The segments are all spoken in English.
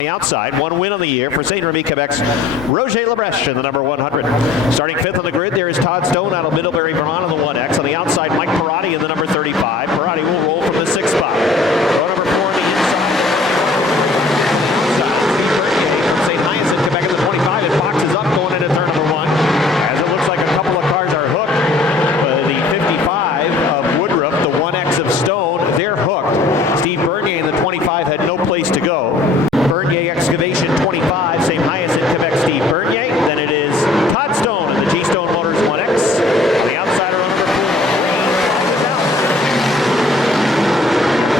The outside, one win on the year for St. Remy, Quebec's Roger Lebrecht in the number 100. Starting fifth on the grid, there is Todd Stone out of Middlebury, Vermont on the 1X. On the outside, Mike Perotti in the number 35. Perotti will roll from the 6th spot. Row number 4 on the inside. Steve Bernier from St. Hyacinthe, Quebec in the 25. It boxes up going into turn number 1. As it looks like a couple of cars are hooked. The 55 of Woodruff, the 1X of Stone, they're hooked. Steve Bernier in the 25 had no place to go. Bernier Excavation 25, St. Hyacinthe, Quebec, Steve Bernier. Then it is Todd Stone and the G-Stone Motors 1X. On the outsider on number 4, is out.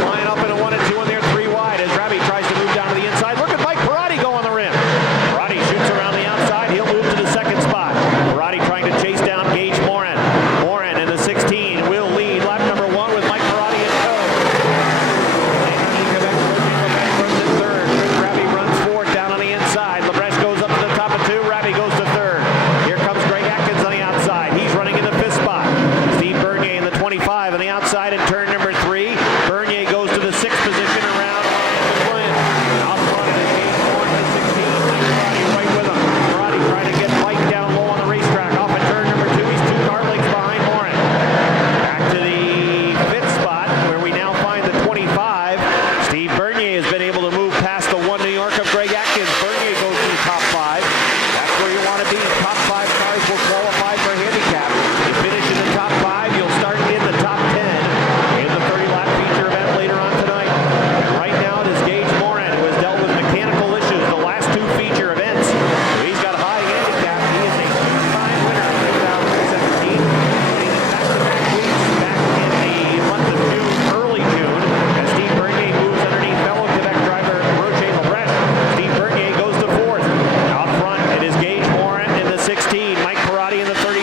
Flying up in a 1 and 2 on there, 3 wide as Rabi tries to move down to the inside. Look at Mike Perotti go on the rim. Perotti shoots around the outside. He'll move to the 2nd spot. Perotti trying to chase down Gage Morin. Morin in the 16 will lead lap number 1 with Mike Perotti in tow. Lebrecht goes up to the top of 2. Rabi goes to 3rd. Here comes Greg Atkins on the outside. He's running in the 5th spot. Steve Bernier in the 25 on the outside in turn number 3. Bernier goes to the 6th position around Flynn. Out front it is Gage Morin in the 16. Perotti right with him. Perotti trying to get Mike down low on the racetrack. Off at turn number 2. He's 2 car lengths behind Morin. Back to the 5th spot where we now find the 25. Steve Bernier has been able to move past the 1 New York of Greg Atkins. Bernier goes to the top 5. That's where you want to be. Top 5 cars will qualify for handicap. You finish in the top 5, you'll start in the top 10 in the 30-lap feature event later on tonight. And right now it is Gage Morin who has dealt with mechanical issues the last 2 feature events. So he's got a high handicap. He is a 2-time winner in 2017. Winning back-to-back weeks back in the month of June, early June, as Steve Bernier moves underneath fellow Quebec driver Roger Lebrecht. Steve Bernier goes to 4th. Out front, it is Gage Morin in the 16. Mike Perotti in the 35,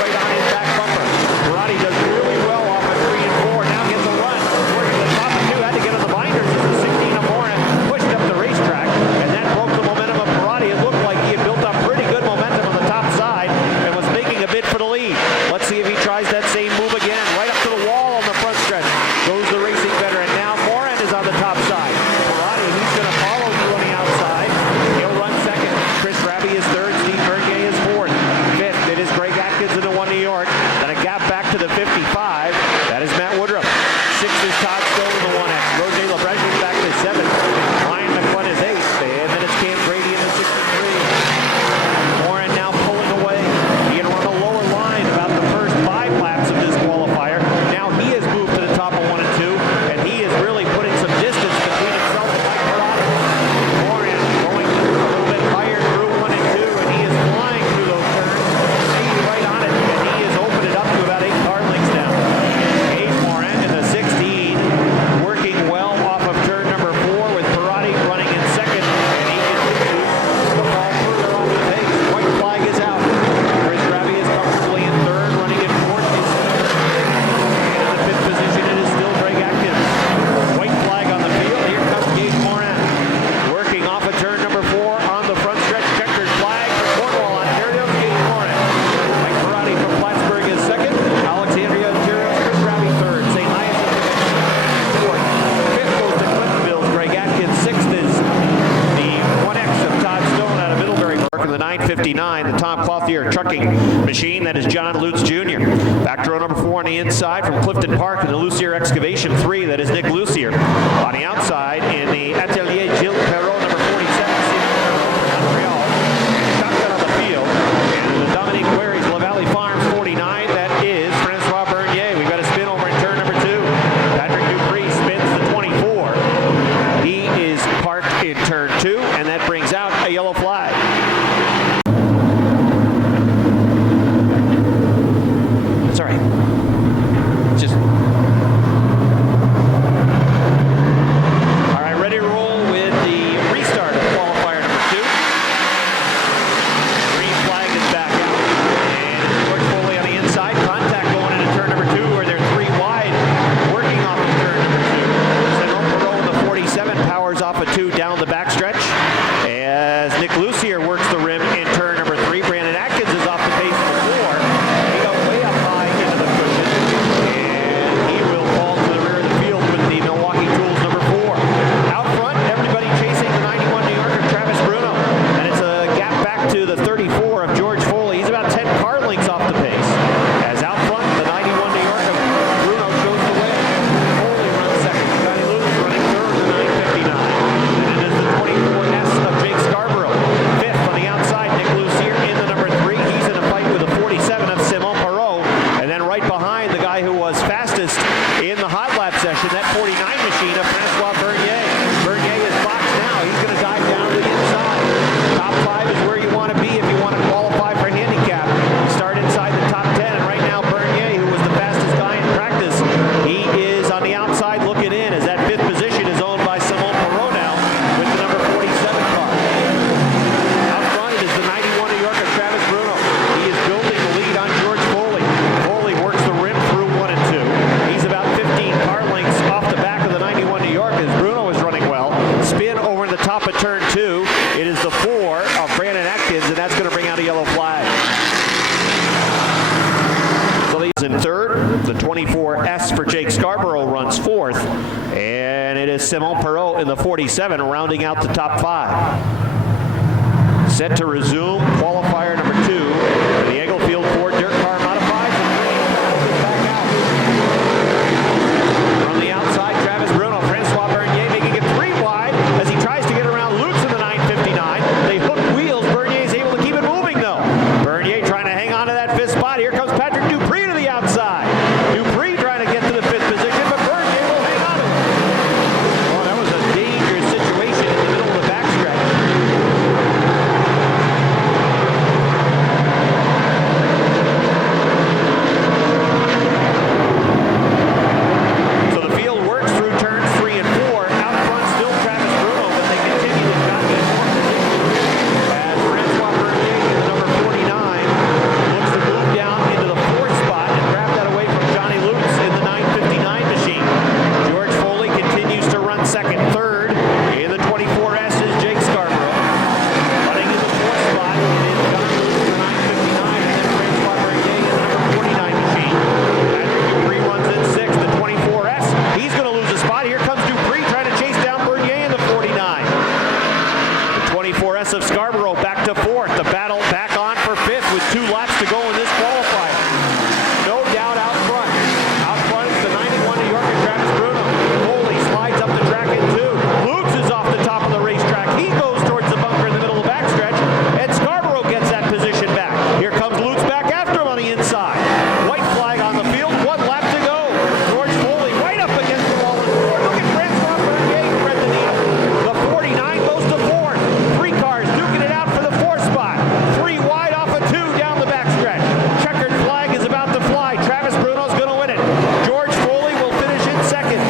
right on his back bumper. Perotti does really well off at 3 and 4. Now gets a run. Working the top of 2, had to get on the binders as the 16 of Morin pushed up the racetrack, and that broke the momentum of Perotti. It looked like he had built up pretty good momentum on the top side and was making a bid for the lead. Let's see if he tries that same move again. Right up to the wall on the front stretch goes the racing veteran. Now Morin is on the top side. Perotti, he's going to follow through on the outside. He'll run 2nd. Chris Rabi is 3rd. Steve Bernier is 4th. 5th, it is Greg Atkins in the 1 New York. Then a gap back to the 55. That is Matt Woodruff. 6th is Todd Stone in the 1X. Roger Lebrecht is back to 7th. Ryan McClellan is 8th. And then it's Cam Grady in the 63. Morin now pulling away. He had run a lower line about the first 5 laps of this qualifier. Now he has moved to the top of 1 and 2. And he is really putting some distance between himself and Mike Perotti. Morin going a little bit higher through 1 and 2. And he is flying through those turns. He's right on it. And he has opened it up to about 8 car lengths now. Gage Morin in the 16. Working well off of turn number 4 with Perotti running in 2nd. And he continues to fall further off the pace. White flag is out. Chris Rabi is comfortably in 3rd, running in 4th. And in the 5th position, it is still Greg Atkins. White flag on the field. Here comes Gage Morin. Working off of turn number 4 on the front stretch. Checkered flag for Cornwall, Ontario. Gage Morin. Mike Perotti from Plattsburgh is 2nd. Alexandria, Ontario. Chris Rabi 3rd. St. Hyacinthe 4th. 5th goes to Clintonville's Greg Atkins. 6th is the 1X of Todd Stone out of Middlebury. In the 959, the Tom Clothier trucking machine, that is John Lutz Jr. Back to row number 4 on the inside from Clifton Park in the Lucier Excavation 3, that is Nick Lucier. On the outside in the Atelier Gilles Perrault, number 47, Montreal. Shotgun on the field. And the Dominique Guerry's La Valley Farms 49, that is Francois Bernier. We've got a spin over in turn number 2. Patrick Dupree spins the 24. He is parked in turn 2, and that brings out a yellow flag. It's all right. Just... All right, ready to roll with the Atkins, and that's going to bring out a yellow flag. So he's in third. The 24S for Jake Scarborough runs fourth. And it is Simon Perreault in the 47 rounding out the top five. Set to resume qualifier number 2 for the Englefield Ford Dirt Car Modified. Back out. From the outside, Travis Bruno, Francois Bernier making it 3 wide as he tries to get around Lutz in the 959. They hook wheels. Bernier is able to keep it moving though. Bernier trying to hang on to that 5th spot. Here comes Patrick Dupree to the outside. Dupree trying to get to the 5th position, but Bernier will hang on to it. Oh, that was a dangerous situation in the middle of the backstretch. Of Scarborough back to 4th. The battle back on for 5th with 2 laps to go in this qualifier. No doubt out front. Out front is the 91 New Yorker Travis Bruno. Foley slides up the track in 2. Lutz is off the top of the racetrack. He goes towards the bunker in the middle of the backstretch, and Scarborough gets that position back. Here comes Lutz back after him on the inside. White flag on the field. 1 lap to go. George Foley right up against the wall. Look at Francois Bernier thread the needle. The 49 goes to 4th. 3 cars duking it out for the 4th spot. 3 wide off of 2 down the backstretch. Checkered flag is about to fly. Travis Bruno's going to win it. George Foley will finish in 2nd.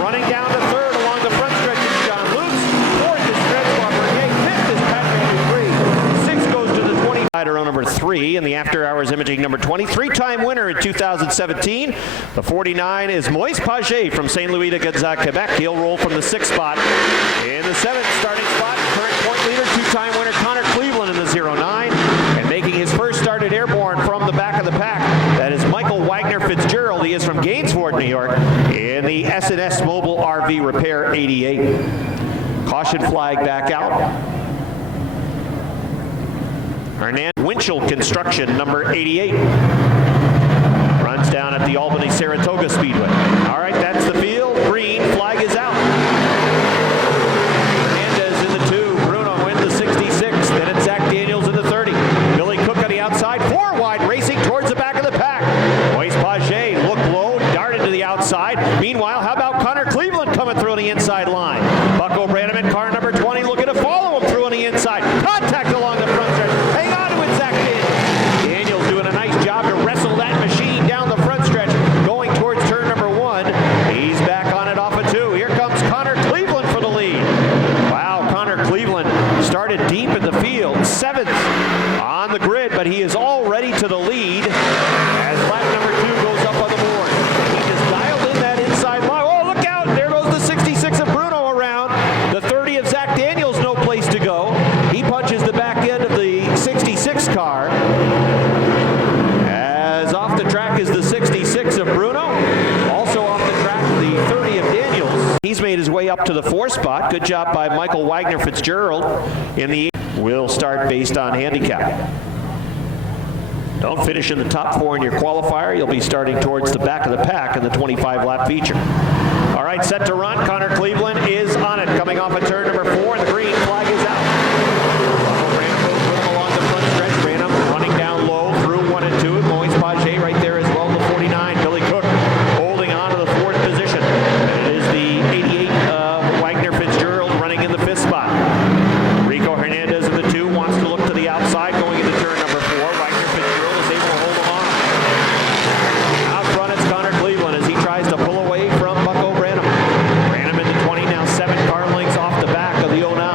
Running down to 3rd along the front stretch is John Lutz. 4th is Francois Bernier. 5th is Patrick Dupree. 6th goes to the 20. Rider number 3 in the After Hours Imaging number 20. 3-time winner in 2017. The 49 is Moise Paget from St. Louis de Gonzague, Quebec. He'll roll from the 6th spot. In the 7th starting spot, current point leader, 2-time winner Connor Cleveland in the 09. And making his first start at Airborne from the back of the pack, that is Michael Wagner Fitzgerald. He is from Gainesford, New York, in the S&S Mobile RV Repair 88. Caution flag back out. Hernandez Winchell Construction number 88 runs down at the Albany Saratoga Speedway. All right, that's the field. Green flag is out. Hernandez in the 2. Bruno wins the 66. Then it's Zach Daniels in the 30. Billy Cook on the outside. 4 wide racing towards the back of the pack. Moise Paget looked low, darted to the outside. Meanwhile, how about Connor Cleveland coming through on the inside line? Bucko Brannaman, car number 20, looking to follow him through on the inside. Contact along the front stretch. Hang on to it, Zach Daniels doing a nice job to wrestle that machine down the front stretch, going towards turn number 1. He's back on it off of 2. Here comes Connor Cleveland for the lead. Wow, Connor Cleveland started deep in the field, 7th on the grid, but he is already to the lead as lap number 2 goes up on the board. He just dialed in that inside line. Oh, look out! There goes the 66 of Bruno around. The 30 of Zach Daniels, no place to go. He punches the back end of the 66 car. As off the track is the 66 of Bruno. Also off the track, the 30 of Daniels. He's made his way up to the 4th spot. Good job by Michael Wagner Fitzgerald in the will start based on handicap. Don't finish in the top 4 in your qualifier. You'll be starting towards the back of the pack in the 25-lap feature. All right, set to run. Connor Cleveland is on it. Coming off of turn number 4, and the green flag is out. Branham goes with him along the front stretch. Branham running down low through 1 and 2. Moise Paget right there as well, the 49. Billy Cook holding on to the 4th position. And it is the 88 Wagner Fitzgerald running in the 5th spot. Rico Hernandez in the 2 wants to look to the outside going into turn number 4. Wagner Fitzgerald is able to hold him on. Out front it's Connor Cleveland as he tries to pull away from Bucko Branham. Branham in the 20 now, 7 car lengths off the back of the 09.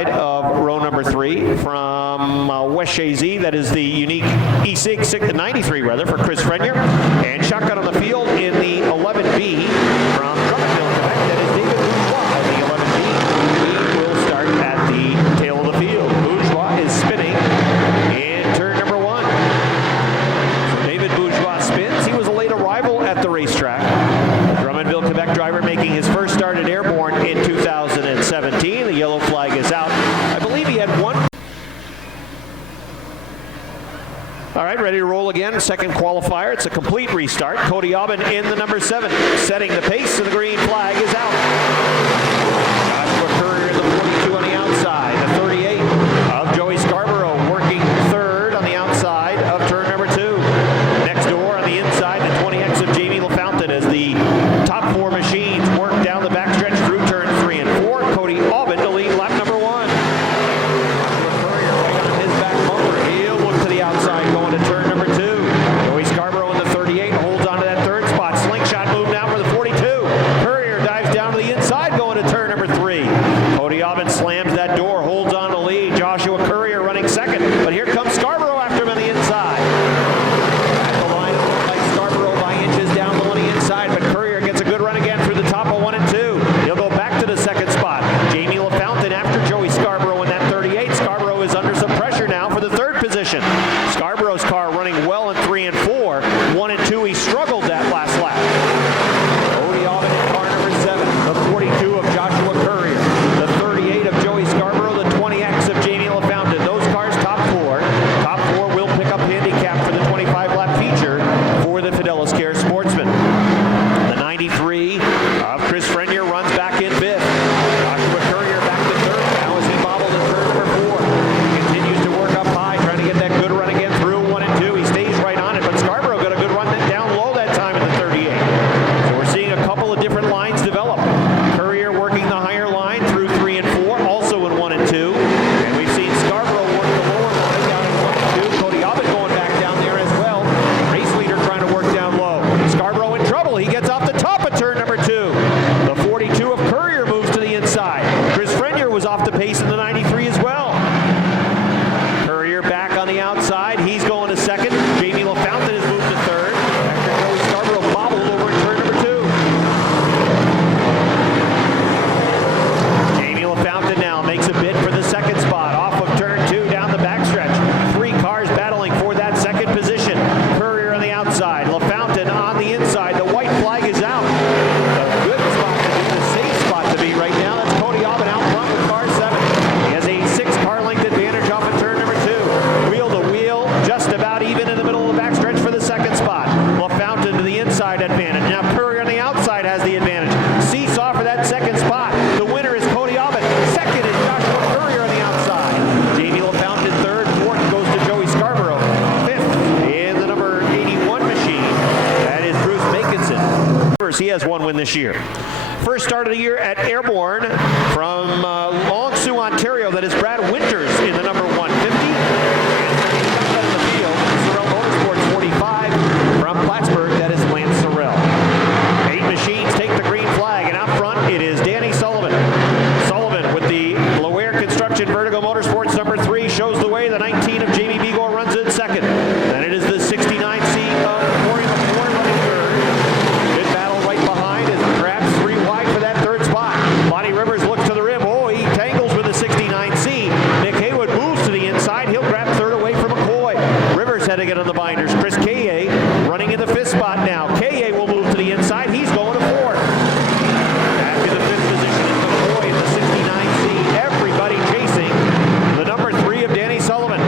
outside of row number 3 from West Shazy. That is the unique E6 93 rather for Chris Frenier. And shotgun on the field in the 11B from Drummondville, Quebec. That is David Bourgeois in the 11B. He will start at the tail of the field. Bourgeois is spinning in turn number 1. So David Bourgeois spins. He was a late arrival at the racetrack. Drummondville, Quebec driver making his first start at Airborne in 2017. The yellow flag is out. I believe he had one. All right, ready to roll again. Second qualifier. It's a complete restart. Cody Aubin in the number 7, setting the pace, and the green flag is out. Joshua Courier in the 42 on the outside. The 38 of Joey Scarborough working third on the outside of turn number 2. Next door on the inside, the 20X of Jamie LaFountain as the top 4 machines work down the backstretch through turn 3 and 4. Cody Aubin to lead lap number 1. Joshua Courier right on his back bumper. He'll look to the outside going to turn number 2. Joey Scarborough in the 38 holds on to that third spot. Slingshot move now for the 42. Courier dives down to the inside going to turn number 3. Cody Aubin slams that door, holds on to lead. Joshua Courier running second, but here comes Scarborough after him on the inside. At the line, it looks like Scarborough by inches down low on the inside, but Courier gets a good run again through the top of 1 and 2. He'll go back to the second spot. Jamie LaFountain after Joey Scarborough in that 38. Scarborough is under some pressure now for the third position. Scarborough's car running well in 3 and 4. 1 and 2, he struggled that last lap. Cody Aubin in car number 7. The 42 of Joshua Courier. The 38 of Joey Scarborough. The 20X of Jamie LaFountain. Those cars top 4. Top 4 will pick up handicap for the 25-lap feature for the Fidelis Care Sportsman. The 93 of Chris Frenier runs back in 5th. Joshua Courier back to 3rd now as he bobbled in turn number 4. He continues to work up high, trying to get that good run again through 1 and 2. He stays right on it, but Scarborough got a good run down low that time in the 38. So we're seeing a couple of different lines develop. Courier working the higher line through 3 and 4, also in 1 and 2. And we've seen Scarborough work the lower line down in 1 and 2. Cody Aubin going back down there as well. Race leader trying to work down low. Scarborough in trouble. He gets off the top of turn number 2. The 42 of Courier moves to the inside. Chris Frenier was off the pace in the 93 as well. Courier back on the outside. He's going to second. Jamie LaFountain has moved to 3rd. After Joey Scarborough bobbled over in turn number 2. Jamie LaFountain now makes a bid for the second spot. Off of turn 2 down the backstretch. 3 cars battling for that second position. Courier on the outside. LaFountain on the inside. The white flag is out. A good spot to be, the safe spot to be right now. That's Cody Aubin out front with car 7. He has a 6-car length advantage off of turn number 2. Wheel to wheel, just about even in the middle of the backstretch for the second spot. LaFountain to the inside advantage. Now Courier on the outside has the advantage. Seesaw for that second spot. The winner is Cody Aubin. Second is Joshua Courier on the outside. Jamie LaFountain 3rd. 4th goes to Joey Scarborough. 5th in the number 81 machine. That is Bruce Makinson. He has 1 win this year. First start of the year at Airborne from Long Sault, Ontario. That is Brad Winters in the number 150. And in the field, Sorrell Motorsports 45 from Plattsburgh. That is Lance Sorrell. 8 machines take the green flag, and out front it is Danny Sullivan. Sullivan with the Loire Construction Vertigo Motorsports number 3 shows the way. The 19 of Jamie Begor runs in second. Then it is the 69C of Corey McCoy running 3rd. Good battle right behind as grabs 3 wide for that 3rd spot. Lonnie Rivers looks to the rim. Oh, he tangles with the 69C. Nick Haywood moves to the inside. He'll grab 3rd away from McCoy. Rivers had to get on the binders. Chris Kaye running in the 5th spot now. Kaye will move to the inside. He's going to 4th. After the 5th position is McCoy in the 69C. Everybody chasing the number 3 of Danny Sullivan.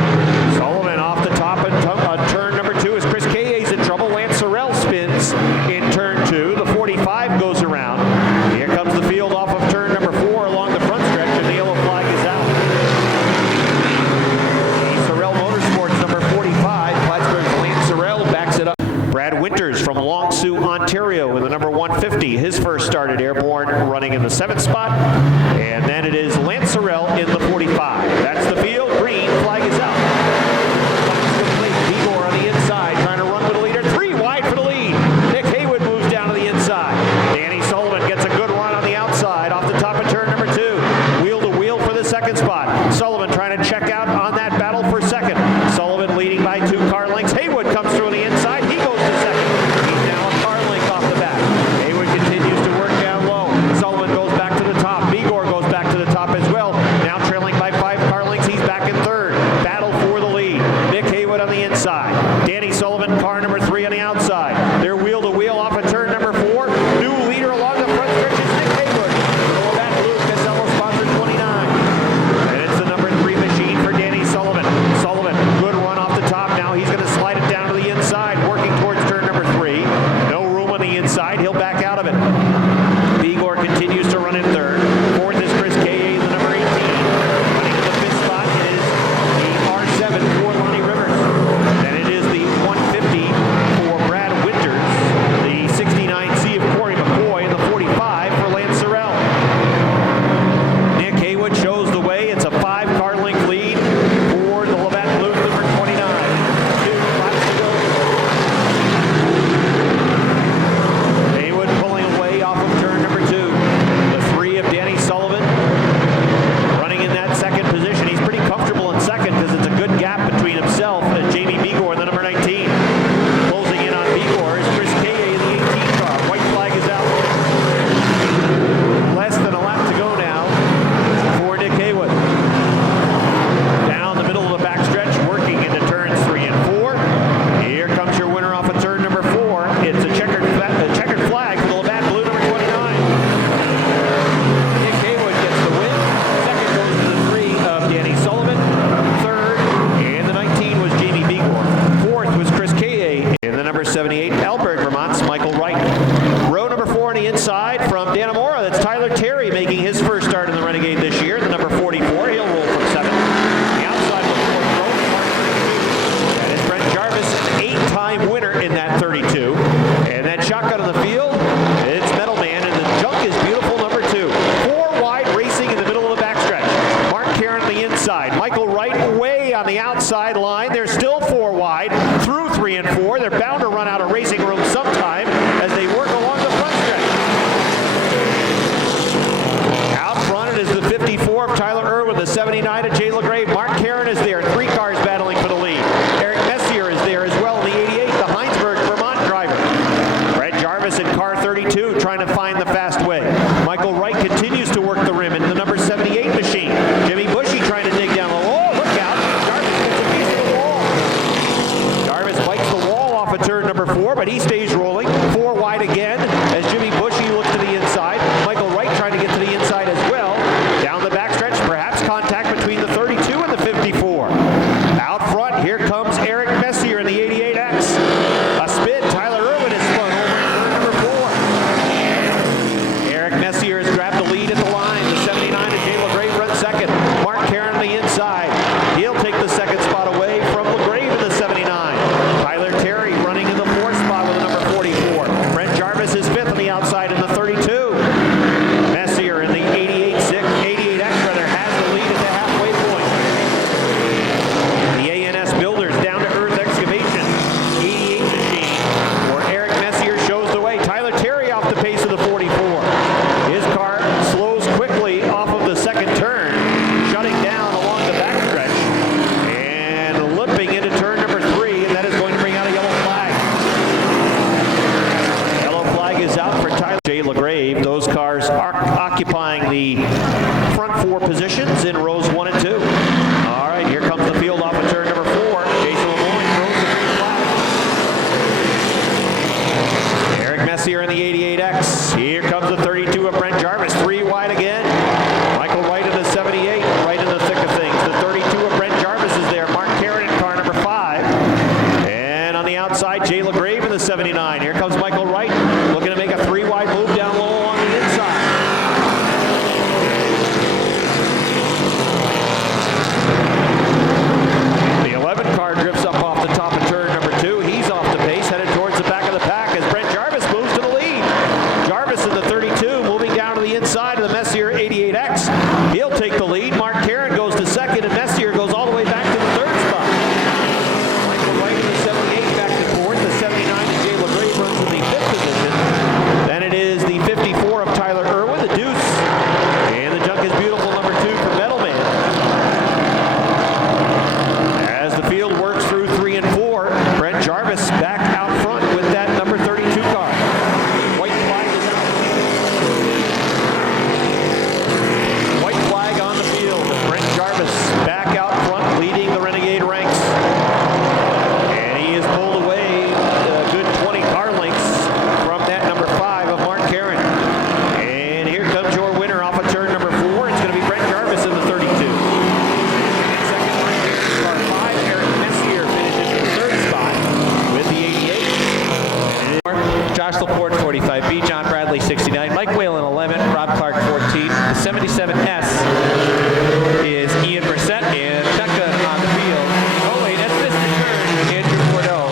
Sullivan off the top on turn number 2 as Chris Kaye's in trouble. Lance Sorrell spins in turn 2. The 45 goes around. Here comes the field off of turn number 4 along the front stretch, and the yellow flag is out. Sorrell Motorsports number 45. Plattsburgh's Lance Sorrell backs it up. Brad Winters from Long Sault, Ontario in the number 150. His first start at Airborne running in the 7th spot. And then it is Lance Sorrell in the 45. That's the field. Green flag is out. Igor on the inside trying to run with the leader. 3 wide for the lead. Nick Haywood moves down to the inside. Danny Sullivan gets a good run on the outside off the top of turn number 2. Wheel to wheel for the second spot. Sullivan trying to check out on that battle for second. Sullivan leading by 2 car lengths. Haywood comes through on the inside. He goes to second. He's now a car length off the back. Haywood continues to work down low. Sullivan goes back to the top. Vigor goes back to the top as well. Now trailing by 5 car lengths. He's back in third. Battle for the lead. Nick Haywood on the inside. Danny Sullivan, car number 3 on the outside. They're wheel to wheel off of turn number 4. New leader along the front stretch is Nick Haywood. Below that, Luke Casello sponsor 29. And it's the number 3 machine for Danny Sullivan. Sullivan, good run off the top. Now he's going to slide it down to the inside, working towards turn number 3. No room on the inside. He'll back out of it. Vigor continues to run in third. Fourth is Chris K.A., the number 18. Running to the 5th spot is the R7 for Lonnie Rivers. Then it is the 150 for Brad Winters, the 69C of Corey McCoy, and the 45 for Lance Sorrell. Nick Haywood shows the way. It's a 5-car length lead for the Labatt Blue, number 29. 2 laps to go. Haywood pulling away off of turn number 2. The 3 of Danny Sullivan running in that second position. He's pretty comfortable in second because it's a good gap between himself and Jamie Vigor, the number 19. Closing in on Vigor is Chris K.A. in the 18 car. White flag is out. Less than a lap to go now for Nick Haywood. Down the middle of the backstretch, working into turns 3 and 4. Here comes your winner off of turn number 4. It's a checkered flag for the Labatt Blue, number 29. Nick Haywood gets the win. Second goes to the 3 of Danny Sullivan. Third, and the 19 was Jamie Vigor. Fourth was Chris K.A. And the number 78, Alberg, Vermont's Michael Wright. Row number 4 on the inside from Dannemora. That's Tyler Terry making his first start in the Renegade this year. The number 44, he'll roll from 7th. The outside of the 4th row, Mark 32. That is Brent Jarvis, 8-time winner in that 32. And that shotgun on the field, it's Metal Man, and the junk is beautiful, number 2. 4 wide racing in the middle of the backstretch. Mark Karen on the inside. Michael Wright way on the outside line. They're still 4 wide through 3 and 4. They're bound to run out of racing room sometime as they work along the front stretch. Out front, it is the 54 of Tyler Irwin, the 79 of Jay LaGrave. Mark Karen is there. 3 cars battling for the lead. Eric Messier is there as well in the 88, the Heinsberg Vermont driver. Brett Jarvis in car 32 trying to find the fast way. Michael Wright continues to work the rim in the number 78 machine. Jimmy Bushy trying to dig down low. Oh, look out. Jarvis gets a piece of the wall. Jarvis bites the wall off of turn number 4, but he stays rolling. 4 wide again as Jimmy Bushy looks to the inside. Michael Wright trying to get to the inside as well. Down the backstretch, perhaps contact between the 32 and the 54. Out front, here comes Eric Messier in the 88X. A spin, Tyler Irwin is spun over in turn number 4. Eric Messier has grabbed the lead at the line. The 79 of Jay LaGrave runs second. Mark Karen on the inside. He'll take the second spot away from LaGrave in the 79. Tyler Terry running in the 4th spot with the number 44. Brent Jarvis is 5th on the outside in the 32. Messier in the 88X rather has the lead at the halfway point. The ANS Builders down to Earth Excavation. 88 machine where Eric Messier shows the way. Tyler Terry off the pace of the 44. His car slows quickly off of the second turn, shutting down along the backstretch and limping into turn number 3, and that is going to bring out a yellow flag. Yellow flag is out for Tyler Jay LaGrave. Those cars are occupying the front 4 positions in rows 1 and 2. All right, here comes the field off of turn number 4. Jason LeMoyne throws the green flag. Eric Messier in the 88X. Here comes the 32 of Brent Jarvis. 3 wide again. Michael Wright in the 78, right in the thick of things. The 32 of Brent Jarvis is there. Mark Karen in car number 5. And on the outside, Jay LaGrave in the 79. Here comes Michael Wright, looking to make a 3 wide move down low along the inside. The 11 car drifts up off the top of turn number 2. He's off the pace, headed towards the back of the pack as Brent Jarvis moves to the lead. Jarvis in the 32. B. John Bradley, 69. Mike Whalen, 11. Rob Clark, 14. The 77S is Ian Brissett and Becca on the field. Oh, wait, that's Mr. Turn. Andrew Bordeaux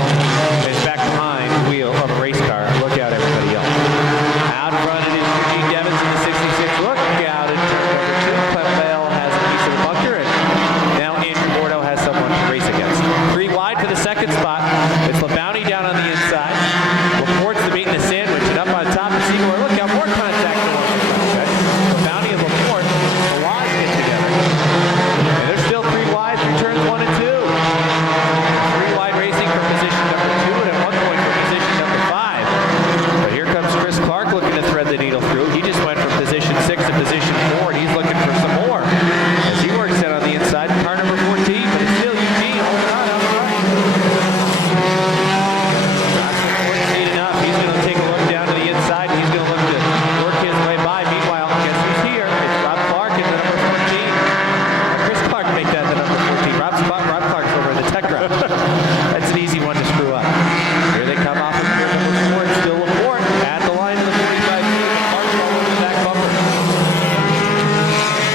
is back behind the wheel of a race car. Look out, everybody else. Out front, it is Eugene Devins in the 66. Look out in turn number 2. Clem Bale has a piece of the bunker, and now Andrew Bordeaux has someone to race against. 3 wide for the second spot. It's LeBounty down on the inside. Laporte's the meat in the sandwich, and up on top is Seymour. Look out, more contact going on. LeBounty and Laporte, the wide get together. And there's still 3 wide through turns 1 and 2. 3 wide racing for position number 2, and at one point for position number 5. But here comes Chris Clark looking to thread the needle through. He just went from position 6 to position 4, and he's looking for some more as he works in on the inside. Car number 14, but it's still Eugene holding on out front. He's going to take a look down to the inside, and he's going to look to work his way by. Meanwhile, guess who's here? It's Rob Clark in the number 14. Chris Clark make that the number 14. Rob Clark's over in the tech round. That's an easy one to screw up. Here they come off of turn number 4. It's still Laporte at the line of the 45. Clark's all over the back bumper.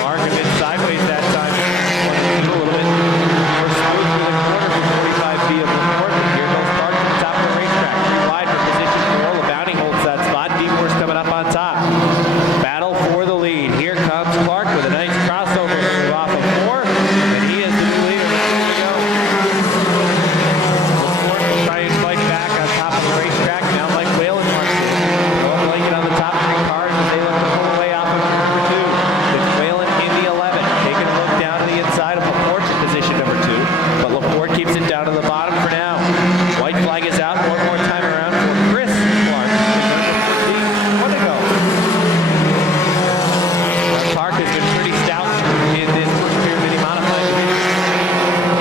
Clark a bit sideways that time. A little bit more smooth through the corner for 45B of Laporte. Here goes Clark to the top of the racetrack. 3 wide for position 4. LeBounty holds that spot. Deemore's coming up on top. Battle for the lead. Here comes Clark with a nice crossover move off of 4. And he is the new leader. Here we go. Laporte will try and fight back on top of the racetrack. Now Mike Whalen wants to go blanket on the top 3 cars as they look to pull away off of number 2. It's Whalen in the 11. Taking a look down to the inside of Laporte in position number 2. But Laporte keeps it down to the bottom for now. White flag is out one more time around for Chris Clark. What to go. Clark has been pretty stout in this Busch Beer Mini Modified division.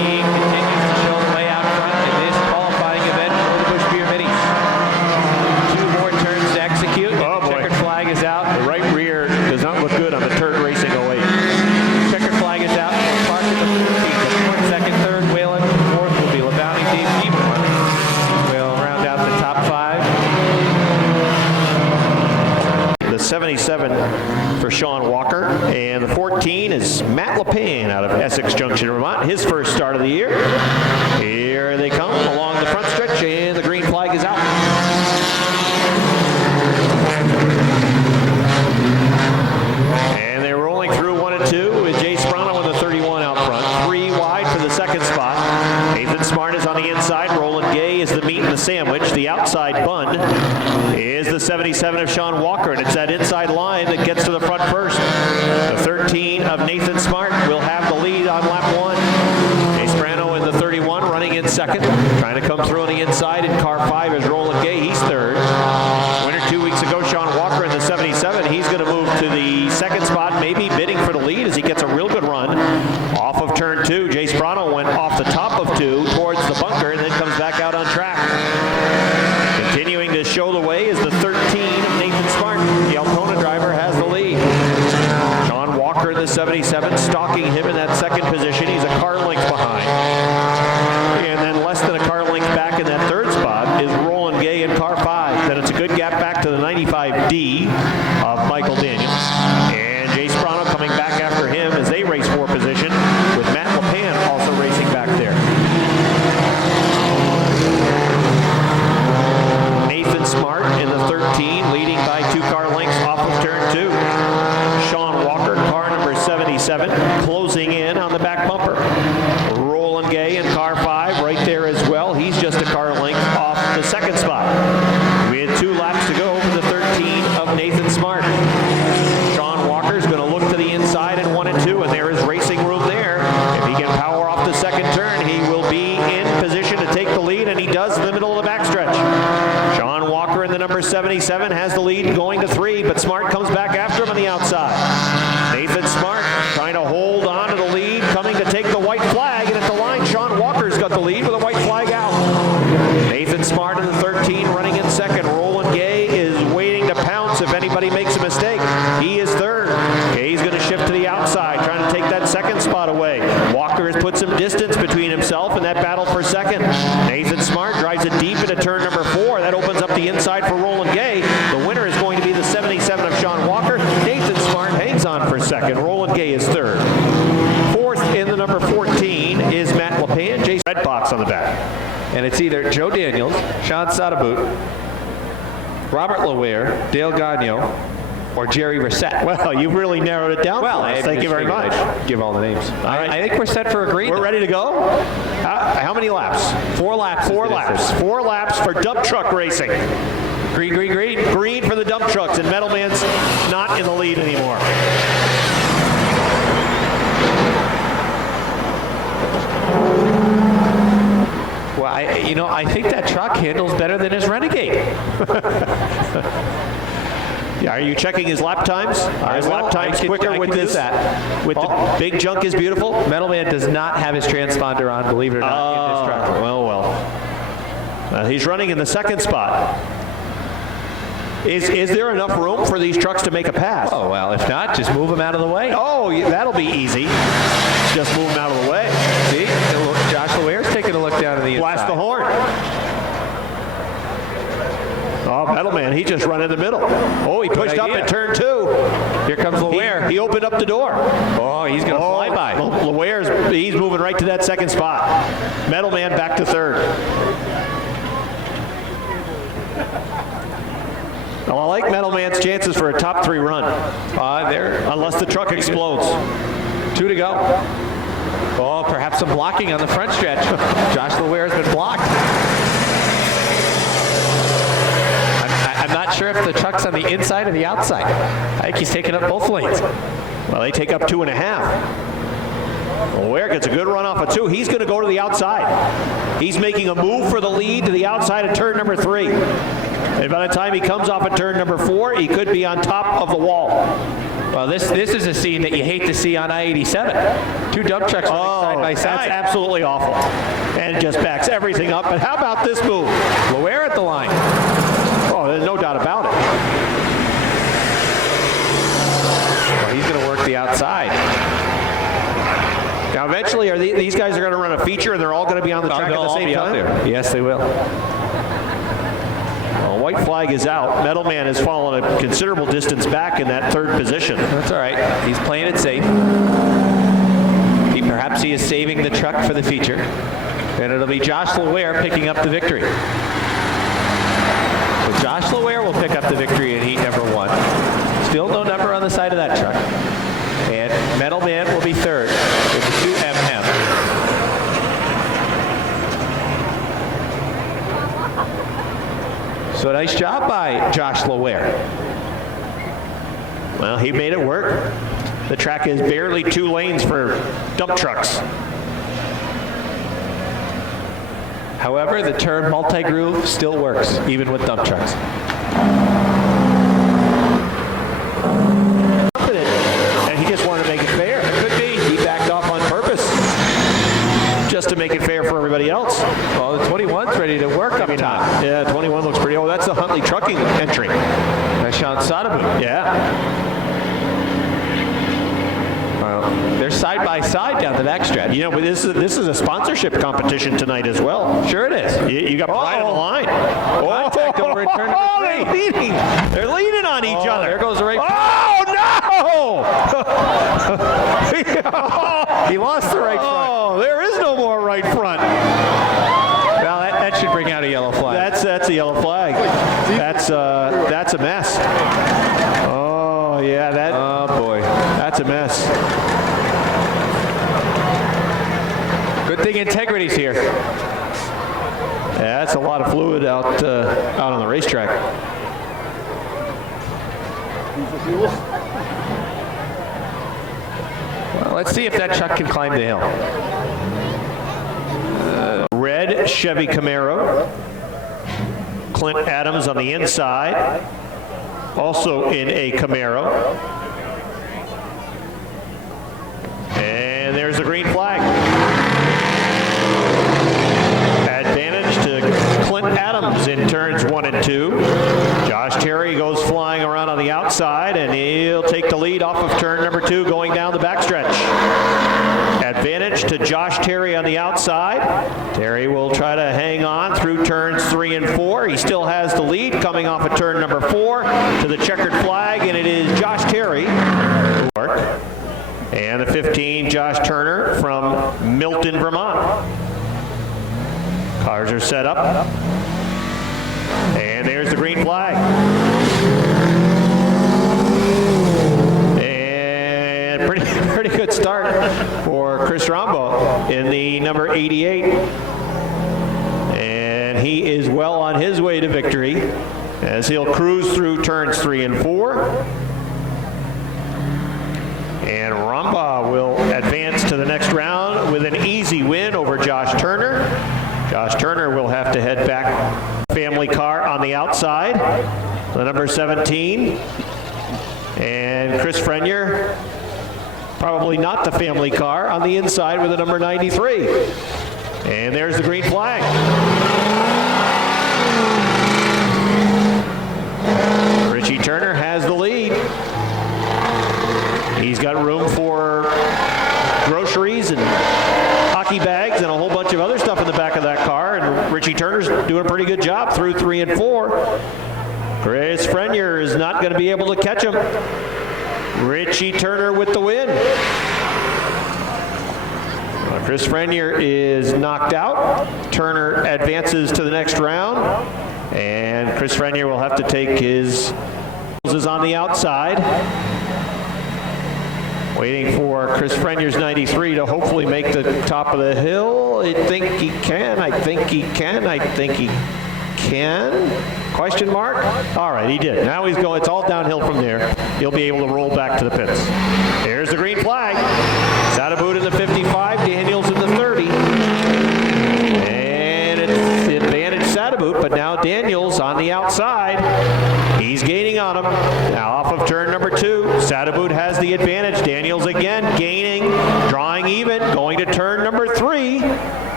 He continues to show the way out front in this qualifying event for the Busch Beer Minis. 2 more turns to execute. Oh, the checkered flag is out. The right rear does not look good on the Turd Racing 08. Checkered flag is out for Clark in the 14th. Laporte second, third, Whalen. Fourth will be LeBounty. Deemour will round out the top 5. The 77 for Sean Walker, and the 14 is Matt Lepine out of Essex Junction, Vermont. His first start of the year. Here they come along the front stretch, and the green flag is out. And they're rolling through 1 and 2 with Jay Sprano with the 31 out front. 3 wide for the second spot. Nathan Smart is on the inside. Roland Gay is the meat in the sandwich. The outside bun is the 77 of Sean Walker, and it's that inside line that gets to the front first. The 13 of Nathan Smart will have the lead on lap 1. Jay Sprano in the 31 running in second. Trying to come through on the inside in car 5 is Roland Gay. He's third. Winner 2 weeks ago, Sean Walker in the 77. He's going to move to the second spot, maybe bidding for the lead as he gets a real good run. Off of turn 2, Jay Sprano went off the top of 2 towards the bunker and then comes back out on track. Continuing to show the way is the 13 of Nathan Smart. The Altona driver has the lead. Sean Walker in the 77, stalking him in that second position. He's a car length behind. And then less than a car length back in that third spot is Roland Gay in car 5. Then it's a good gap back to the 95D of Michael Daniels. And Jay Sprano coming back after him as they race for position, with Matt Lepine also racing back there. Nathan Smart in the 13, leading by 2 car lengths off of turn 2. Sean Walker, car number 77, closing in on the back bumper. Roland Gay in car 5 right there as well. He's just a car length off the second spot. We had 2 laps to go for the 13 of Nathan Smart. Sean Walker's going to look to the inside in 1 and 2, and there is racing room there. If he can power off the second turn, he will be in position to take the lead, and he does in the middle of the backstretch. Sean Walker in the number 77 has the lead going to 3, but Smart comes back after him on the outside. Nathan Smart trying to hold on to the lead, coming to take the white flag, and at the line, Sean Walker's got the lead with a white flag out. Nathan Smart in the 13 running in second. Roland Gay is waiting to pounce if anybody makes a mistake. He is third. Gay's going to shift to the outside, trying to take that second spot away. Walker has put some distance between himself and that battle for second. Nathan Smart drives it deep into turn number 4. That opens up the inside for Roland Gay. The winner is Gay is third. Fourth in the number 14 is Matt LePan. Jason red box on the back. And it's either Joe Daniels, Sean Sotoboot, Robert Laware, Dale Gagnon, or Jerry Reset. Well, you've really narrowed it down. Well, thank you very much. I'd give all the names. All right. I think we're set for a green. We're ready to go? How many laps? 4 laps. 4 laps. 4 laps for dump truck racing. Green, green, green. Green for the dump trucks, and Metal Man's not in the lead anymore. Well, I think that truck handles better than his Renegade. Yeah, are you checking his lap times? Are his lap times quicker with this? With the big junk is beautiful? Metal Man does not have his transponder on, believe it or not, in this truck. Well. He's running in the second spot. Is there enough room for these trucks to make a pass? Oh, well, if not, just move them out of the way. Oh, that'll be easy. Just move them out of the way. See? Josh Laware's taking a look down to the Blast inside. the horn. Oh, Metal Man, he just run in the middle. Oh, he pushed up in turn 2. Here comes Laware. He opened up the door. Oh, he's going to fly by. He's moving right to that second spot. Metal Man back to third. Well, I like Metal Man's chances for a top 3 run. Unless the truck explodes. 2 to go. Oh, perhaps some blocking on the front stretch. Josh Laware's been blocked. I'm not sure if the truck's on the inside or the outside. I think he's taking up both lanes. Well, they take up 2.5. Ware gets a good run off of 2. He's going to go to the outside. He's making a move for the lead to the outside of turn number 3. And by the time he comes off of turn number 4, he could be on top of the wall. Well, this is a scene that you hate to see on I-87. 2 dump trucks running side by side. That's absolutely awful. And just backs everything up. But how about this move? Laware at the line. Oh, there's no doubt about it. Well, he's going to work the outside. Now, eventually, these guys are going to run a feature, and they're all going to be on the track at the same time? Yes, they will. Well, white flag is out. Metal Man has fallen a considerable distance back in that third position. That's all right. He's playing it safe. Perhaps he is saving the truck for the feature. And it'll be Josh Laware picking up the victory. So Josh Laware will pick up the victory in heat number 1. Still no number on the side of that truck. And Metal Man will be third with the 2MM. So nice job by Josh Laware. Well, he made it work. The track is barely 2 lanes for dump trucks. However, the turn multi-groove still works, even with dump trucks. And he just wanted to make it fair. It could be. He backed off on purpose just to make it fair for everybody else. Well, the 21's ready to work up top. Yeah, 21 looks pretty. Oh, that's the Huntley Trucking entry. That's Sean Sotoboot. Yeah. They're side by side down the backstretch. You know, but this is a sponsorship competition tonight as well. Sure it is. You got pride on the line. Contact over in turn number 3. They're leaning on each other. There goes the right. Oh no! He lost the right front. Oh, there is no more right front. Well, that should bring out a yellow flag. That's a yellow flag. That's a mess. Oh yeah, that. Oh boy, that's a mess. Good thing integrity's here. Yeah, that's a lot of fluid out on the racetrack. Well, let's see if that truck can climb the hill. Red Chevy Camaro. Clint Adams on the inside. Also in a Camaro. And there's the green flag. Advantage to Clint Adams in turns 1 and 2. Josh Terry goes flying around on the outside, and he'll take the lead off of turn number 2 going down the backstretch. Advantage to Josh Terry on the outside. Terry will try to hang on through turns 3 and 4. He still has the lead coming off of turn number 4 to the checkered flag, and it is Josh Terry. And the 15, Josh Turner from Milton, Vermont. Cars are set up. And there's the green flag. And pretty good start for Chris Rombo in the number 88. And he is well on his way to victory as he'll cruise through turns 3 and 4. And Romba will advance to the next round with an easy win over Josh Turner. Josh Turner will have to head back. Family car on the outside, the number 17. And Chris Frenier, probably not the family car, on the inside with the number 93. And there's the green flag. Richie Turner has the lead. He's got room for groceries and hockey bags and a whole bunch of other stuff in the back of that car, and Richie Turner's doing a pretty good job through 3 and 4. Chris Frenier is not going to be able to catch him. Richie Turner with the win. Chris Frenier is knocked out. Turner advances to the next round, and Chris Frenier will have to take his is on the outside. Waiting for Chris Frenier's 93 to hopefully make the top of the hill. I think he can. I think he can. I think he can. Question mark? All right, he did. Now he's going. It's all downhill from there. He'll be able to roll back to the pits. There's the green flag. Sadabut in the 55, Daniels in the 30. And it's the advantage Sadabut, but now Daniels on the outside. He's gaining on him. Now off of turn number 2, Sadabut has the advantage. Daniels again gaining, drawing even, going to turn number 3.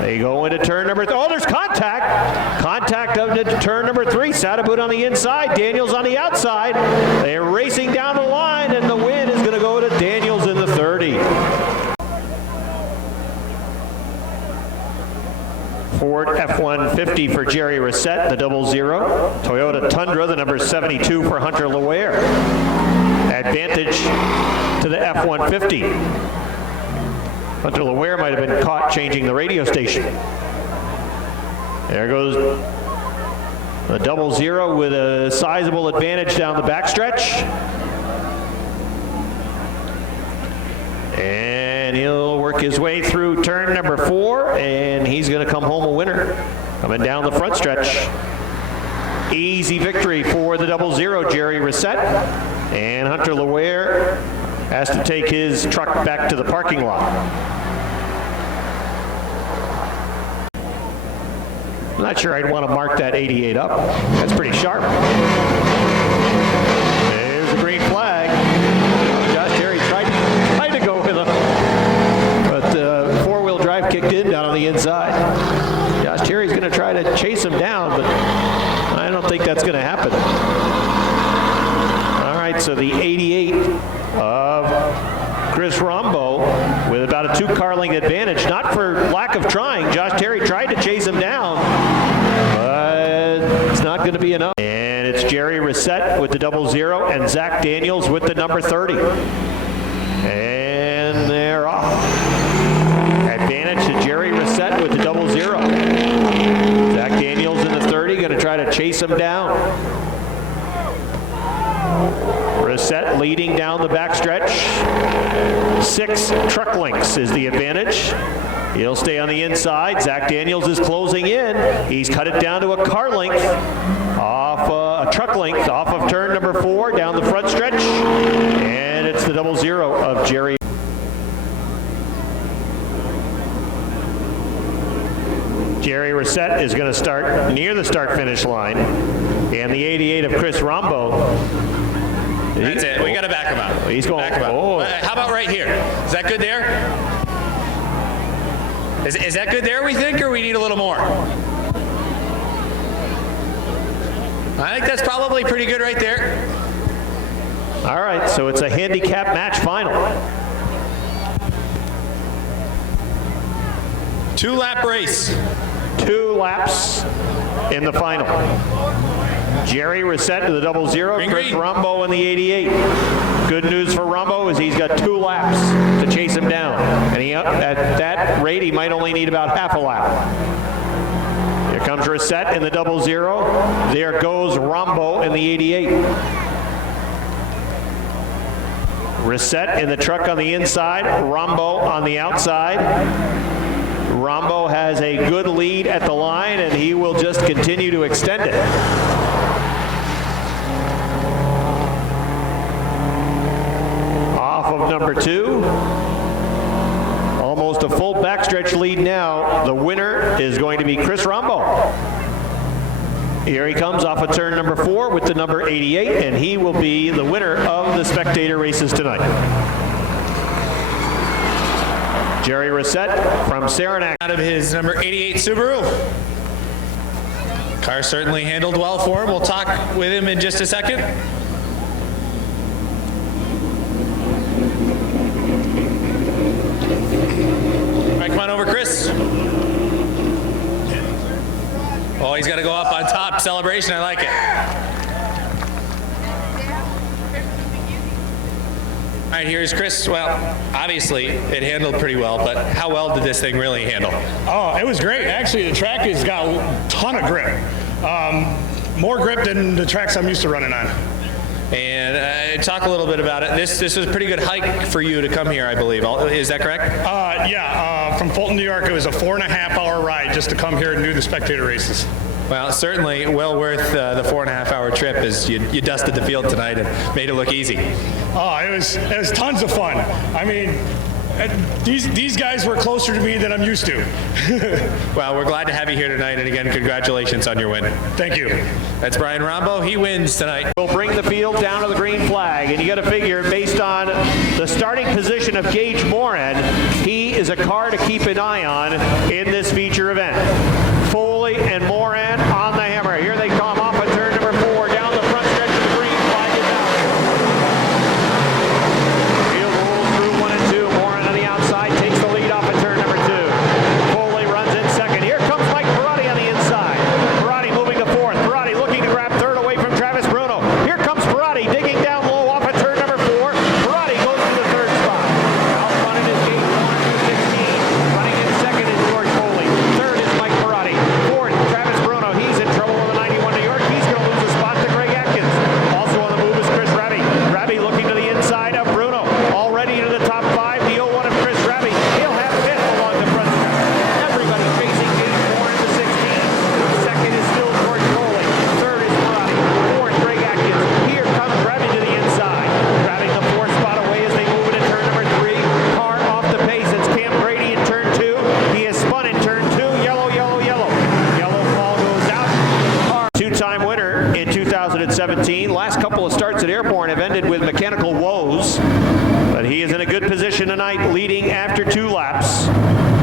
They go into turn number 3. Oh, there's contact. Contact up to turn number 3. Sadabut on the inside, Daniels on the outside. They're racing down the line, and the win is going to go to Daniels in the 30. Ford F-150 for Jerry Reset, the 00. Toyota Tundra, the number 72 for Hunter LeWare. Advantage to the F-150. Hunter LeWare might have been caught changing the radio station. There goes the 00 with a sizable advantage down the backstretch. And he'll work his way through turn number 4, and he's going to come home a winner. Coming down the front stretch. Easy victory for the 00, Jerry Reset. And Hunter LeWare has to take his truck back to the parking lot. I'm not sure I'd want to mark that 88 up. That's pretty sharp. There's the green flag. Josh Terry tried to go with him, but four-wheel drive kicked in down on the inside. Josh Terry's going to try to chase him down, but I don't think that's going to happen. All right, so the 88 of Chris Rombo with about a 2-car length advantage, not for lack of trying. Josh Terry tried to chase him down, but it's not going to be enough. And it's Jerry Reset with the 00 and Zach Daniels with the number 30. And they're off. Advantage to Jerry Reset with the 00. Zach Daniels in the 30, going to try to chase him down. Reset leading down the backstretch. 6 truck lengths is the advantage. He'll stay on the inside. Zach Daniels is closing in. He's cut it down to a car length, off a truck length, off of turn number 4, down the front stretch. And it's the 00 of Jerry. Jerry Reset is going to start near the start-finish line. And the 88 of Chris Rombo. That's it. We got to back him up. He's going. Back him up. Oh. How about right here? Is that good there? Is that good there, we think, or we need a little more? I think that's probably pretty good right there. All right, so it's a handicap match final. 2-lap race. 2 laps in the final. Jerry Reset to the 00, Green, Chris green. Rombo in the 88. Good news for Rumbo is he's got 2 laps to chase him down. And at that rate, he might only need about half a lap. Here comes Reset in the 00. There goes Rumbo in the 88. Reset in the truck on the inside, Rumbo on the outside. Rumbo has a good lead at the line, and he will just continue to extend it. Off of number 2. Almost a full backstretch lead now. The winner is going to be Chris Rumbo. Here he comes off of turn number 4 with the number 88, and he will be the winner of the spectator races tonight. Jerry Reset from Saranac. Out of his number 88 Subaru. Car certainly handled well for him. We'll talk with him in just a second. All right, come on over, Chris. Oh, he's got to go up on top. Celebration, I like it. All right, here's Chris. Well, obviously, it handled pretty well, but how well did this thing really handle? Oh, it was great. Actually, the track has got a ton of grip. More grip than the tracks I'm used to running on. And talk a little bit about it. This was a pretty good hike for you to come here, I believe. Is that correct? Yeah, from Fulton, New York, it was a 4.5-hour ride just to come here and do the spectator races. Well, certainly well worth the 4.5-hour trip as you dusted the field tonight and made it look easy. Oh, it was tons of fun. I mean, these guys were closer to me than I'm used to. Well, we're glad to have you here tonight, and again, congratulations on your win. Thank you. That's Brian Rombo. He wins tonight. We'll bring the field down to the green flag, and you got to figure, based on the starting position of Gage Moran, he is a car to keep an eye on in this feature event. Foley and Moran on the hammer. Here they come off of turn number 4 down the front stretch of the green flag is out. Field rolls through 1 and 2. Moran on the outside takes the lead off of turn number 2. Foley runs in second. Here comes Mike Perotti on the inside. Perotti moving to 4th. Perotti looking to grab 3rd away from Travis Bruno. Here comes Perotti digging down low off of turn number 4. Perotti goes to the 3rd spot. Out front it is Gage Moran, 216. Running in second is George Foley. 3rd is Mike Perotti. 4th, Travis Bruno. He's in trouble with the 91 New York. He's going to lose a spot to Greg Atkins. Also on the move is Chris Rabi. Rabi looking to the inside of Bruno. Already into the top 5. The 01 of Chris Rabi. He'll have 5th along the front stretch. Everybody chasing Gage Moran to 16. Second is still George Foley. 3rd is Perotti. 4th, Greg Atkins. Here comes Rabi to the inside. Grabbing the 4th spot away as they move into turn number 3. Car off the pace. It's Cam Grady in turn 2. He has spun in turn 2. Yellow, yellow, yellow. Yellow ball goes out. Car, 2-time winner in 2017. Last couple of starts at Airborne have ended with mechanical woes. But he is in a good position tonight, leading after 2 laps.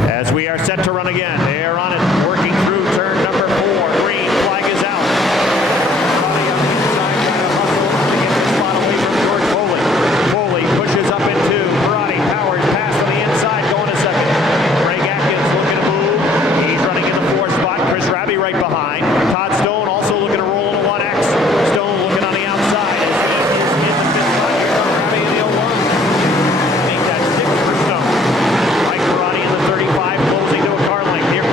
As we are set to run again. They are on it, working through turn number 4. Green flag is out. Perotti on the inside, trying to hustle to get the spot away from George Foley. Foley pushes up in 2. Perotti powers past on the inside, going to second. Greg Atkins looking to move. He's running in the 4th spot. Chris Rabi right behind. Todd Stone also looking to roll in a 1X. Stone looking on the outside. Is in the 5th spot. Here comes Rabi in the 01. I think that's 6th for Stone. Mike Perotti in the 35, closing to a car length. Here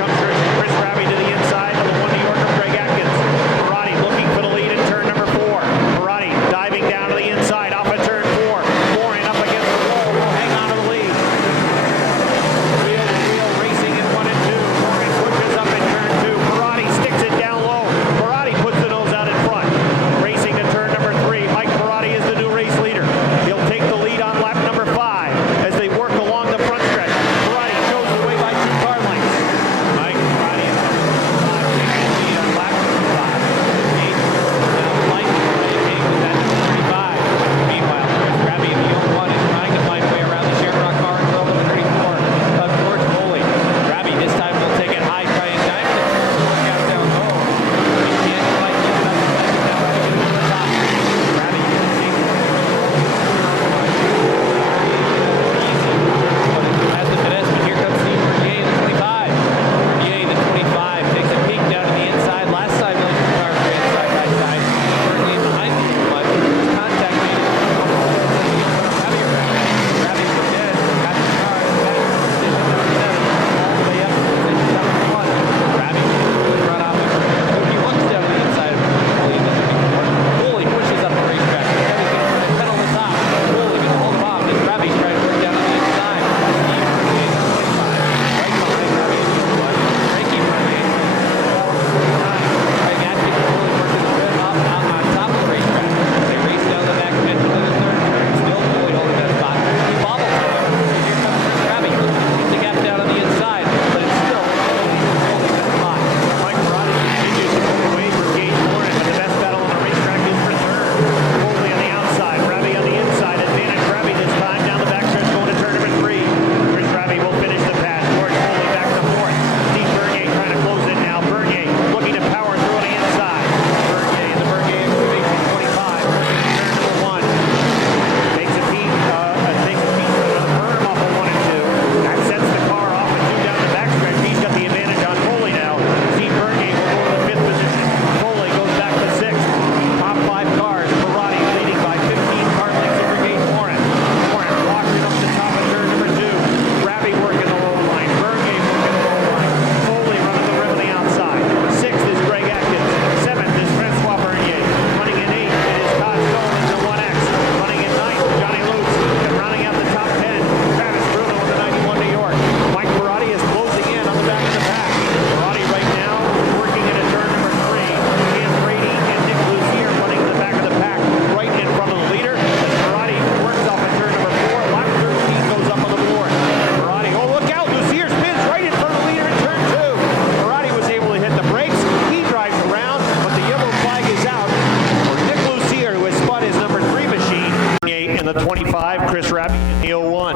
the 25, Chris Rapp in the 01.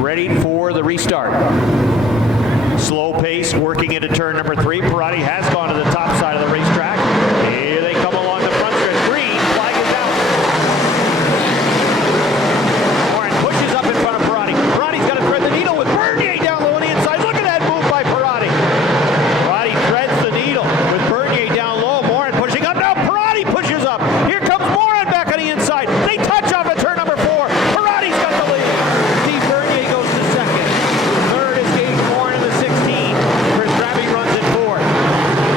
Ready for the restart. Slow pace, working into turn number 3. Parati has gone to the top side of the racetrack. Here they come along the front stretch. Green, flag is out. Warren pushes up in front of Parati. Parati's got to thread the needle with Bernier down low on the inside. Look at that move by Parati. Parati threads the needle with Bernier down low. Morin pushing up. Now Parati pushes up. Here comes Morin back on the inside. They touch off at turn number 4. Parati's got the lead. Steve Bernier goes to second. Third is Gage Morin in the 16. Chris Rabi runs in 4th.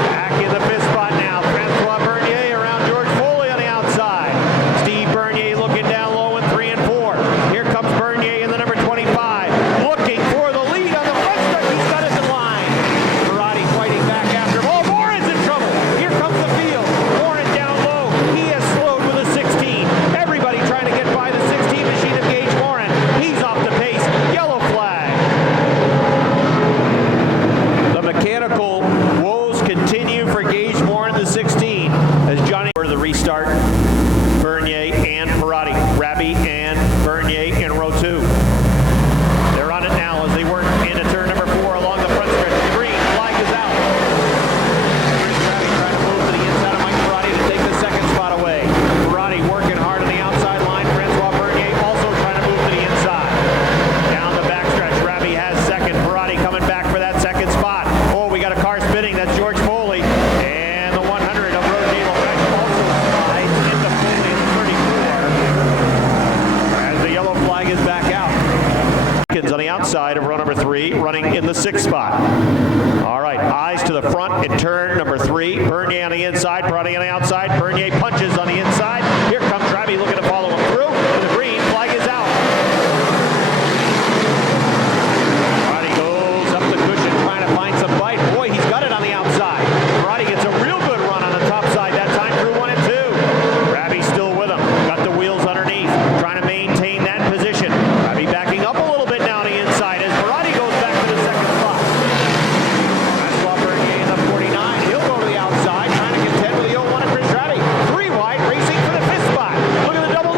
Back in the 5th spot now. Francois Bernier around George Foley on the outside. Steve Bernier looking down low in 3 and 4. Here comes Bernier in the number 25. Looking for the lead on the front stretch. He's got it in line. Parati fighting back after him. Oh, Morin's in trouble. Here comes the field. Morin down low. He has slowed with a 16. Everybody trying to get by the 16 machine of Gage Morin. He's off the pace. Yellow flag. The mechanical woes continue for Gage Morin, the 16, as Johnny for the restart. Bernier and Parati. Rabi and Bernier in row 2. They're on it now as they work into turn number 4 along the front stretch. The green flag is out. Rabi trying to move to the inside of Mike Parati to take the second spot away. Parati working hard on the outside line. Francois Bernier also trying to move to the inside. Down the backstretch. Rabi has second. Parati coming back for that second spot. Oh, we got a car spinning. That's George Foley. And the 100 of Roger Lopez also slides into Foley in the 34. As the yellow flag is back out. Atkins on the outside of row number 3, running in the 6th spot. All right, eyes to the front in turn number 3. Bernier on the inside, Parati on the outside. Bernier punches on the inside. Here comes Rabi looking to follow him through. And the green flag is out. Parati goes up the cushion trying to find some bite. Boy, he's got it on the outside. Parati gets a real good run on the top side that time through 1 and 2. Rabi still with him. Got the wheels underneath. Trying to maintain that position. Rabi backing up a little bit now on the inside as Parati goes back to the second spot. Francois Bernier in the 49. He'll go to the outside, trying to contend with the 01 of Chris Rabi. 3 wide, racing for the 5th spot. Look at the double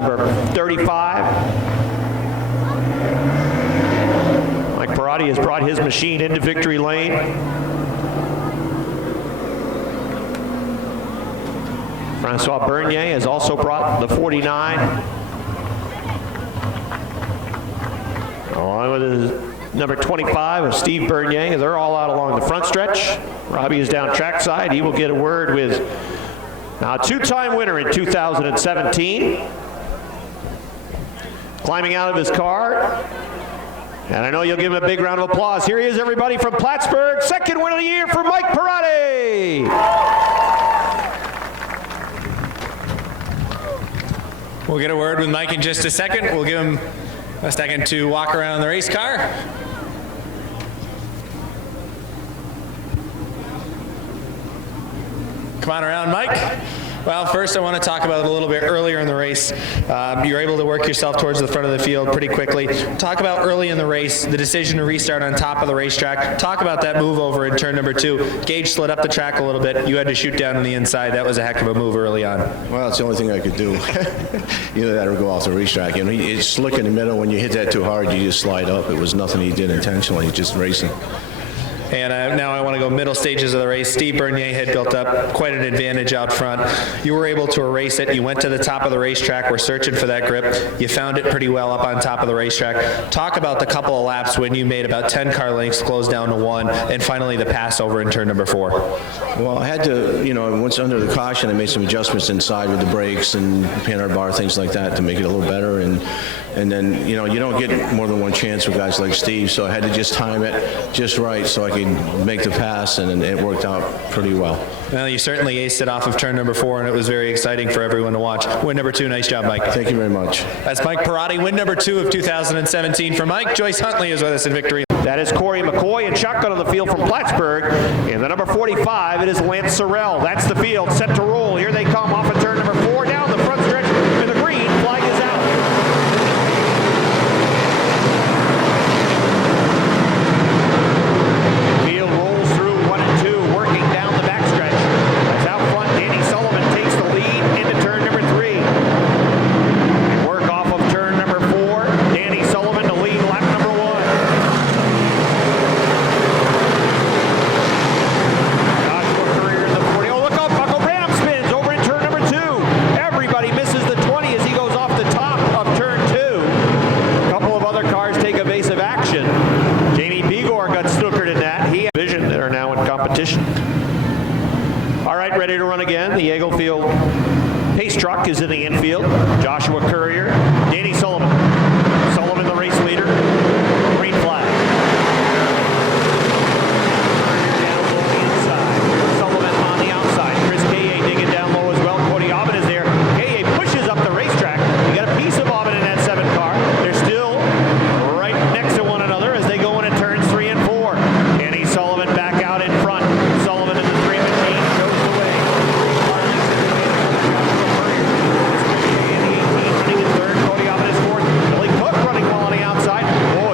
number 35. Mike Parati has brought his machine into victory lane. Francois Bernier has also brought the 49. Along with his number 25 of Steve Bernier. They're all out along the front stretch. Robbie is down trackside. He will get a word with a two-time winner in 2017. Climbing out of his car. And I know you'll give him a big round of applause. Here he is, everybody, from Plattsburgh. Second win of the year for Mike Parati. We'll get a word with Mike in just a second. We'll give him a second to walk around the race car. Come on around, Mike. Well, first I want to talk about it a little bit earlier in the race. You were able to work yourself towards the front of the field pretty quickly. Talk about early in the race, the decision to restart on top of the racetrack. Talk about that move over in turn number 2. Gage slid up the track a little bit. You had to shoot down on the inside. That was a heck of a move early on. Well, it's the only thing I could do. Either that or go off the racetrack. You know, it's slick in the middle. When you hit that too hard, you just slide up. It was nothing he did intentionally, just racing. And now I want to go middle stages of the race. Steve Bernier had built up quite an advantage out front. You were able to erase it. You went to the top of the racetrack. We're searching for that grip. You found it pretty well up on top of the racetrack. Talk about the couple of laps when you made about 10 car lengths, closed down to 1, and finally the pass over in turn number 4. Well, I had to, you know, once under the caution, I made some adjustments inside with the brakes and pin bar, things like that to make it a little better. And then, you know, you don't get more than one chance with guys like Steve, so I had to just time it just right so I could make the pass, and it worked out pretty well. Well, you certainly aced it off of turn number 4, and it was very exciting for everyone to watch. Win number 2, nice job, Mike. Thank you very much. That's Mike Parati, win number 2 of 2017 for Mike. Joyce Huntley is with us in victory. That is Corey McCoy and shotgun on the field from Plattsburgh. And the number 45, it is Lance Sorrell. That's the field, set to roll. Here they come off of turn number 4, down the front stretch, and the green flag is out. Field rolls through 1 and 2, working down the backstretch. As out front, Danny Sullivan takes the lead into turn number 3. They work off of turn number 4. Danny Sullivan to lead lap number 1. Joshua Courier in the 40. Oh, look out, Buckle Branham spins over in turn number 2. Everybody misses the 20 as he goes off the top of turn 2. A couple of other cars take evasive action. Jamie Bigor got snookered in that. He and Vision that are now in competition. All right, ready to run again. The Eaglefield pace truck is in the infield. Joshua Courier, Danny Sullivan. Sullivan the race leader. Green flag. Down low the inside. Sullivan on the outside. Chris Kaye digging down low as well. Cody Aubin is there. Kaye pushes up the racetrack. You got a piece of Aubin in that 7 car. They're still right next to one another as they go into turns 3 and 4. Danny Sullivan back out in front. Sullivan in the 3 machine goes the way. Harley's in the way. Joshua Courier. This is in the 18 running in 3rd. Cody Aubin is 4th. Billy Cook running well on the outside. Oh,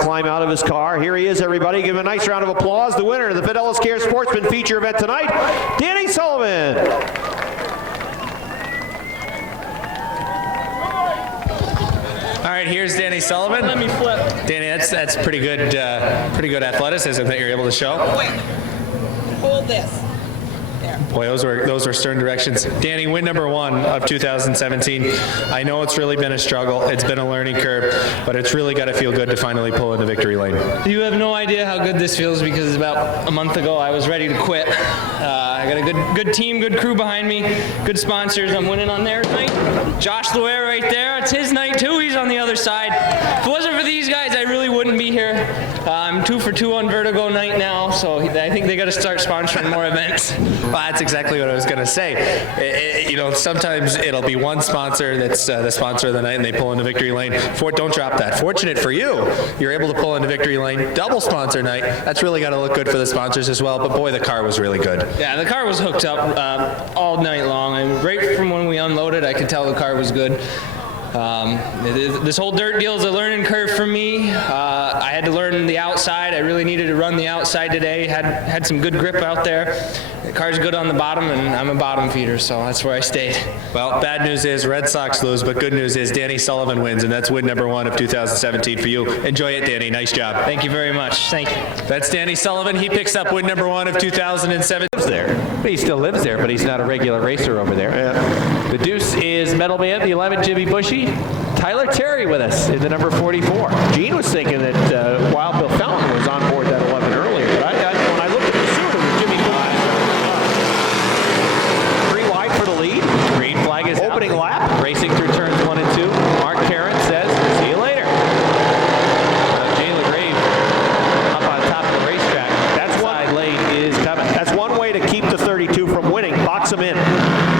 climb out of his car. Here he is, everybody. Give him a nice round of applause. The winner of the Fidelis Care Sportsman feature event tonight, Danny Sullivan. All right, here's Danny Sullivan. Let me flip. Danny, that's pretty good athleticism that you're able to show. Wait. Hold this. There. Boy, those were stern directions. Danny, win number 1 of 2017. I know it's really been a struggle. It's been a learning curve, but it's really got to feel good to finally pull into victory lane. You have no idea how good this feels because about a month ago I was ready to quit. I got a good team, good crew behind me, good sponsors. I'm winning on their night. Josh Loer right there. It's his night too. He's on the other side. If it wasn't for these guys, I really wouldn't be here. I'm 2 for 2 on Vertigo night now, so I think they got to start sponsoring more events. Well, that's exactly what I was going to say. Sometimes it'll be one sponsor that's the sponsor of the night, and they pull into victory lane. Don't drop that. Fortunate for you, you're able to pull into victory lane. Double sponsor night. That's really got to look good for the sponsors as well. But boy, the car was really good. Yeah, the car was hooked up all night long. And right from when we unloaded, I could tell the car was good. This whole dirt deal is a learning curve for me. I had to learn the outside. I really needed to run the outside today. Had some good grip out there. The car's good on the bottom, and I'm a bottom feeder, so that's where I stayed. Well, bad news is Red Sox lose, but good news is Danny Sullivan wins, and that's win number 1 of 2017 for you. Enjoy it, Danny. Nice job. Thank you very much. Thank you. That's Danny Sullivan. He picks up win number 1 of 2017. He still lives there, but he's not a regular racer over there. Yeah. The deuce is Metal Man, the 11, Jimmy Bushy. Tyler Terry with us in the number 44. Gene was thinking that Wild Bill Fountain was on board that 11 earlier, but when I looked at the suit, it was Jimmy Bushy. 3 wide for the lead. Green flag is Opening out. lap. Racing through turns 1 and 2. Mark Karen says, see you later. Jay LaGrave up on top of the racetrack. That's one. Side lane is coming. That's one way to keep the 32 from winning. Box them in.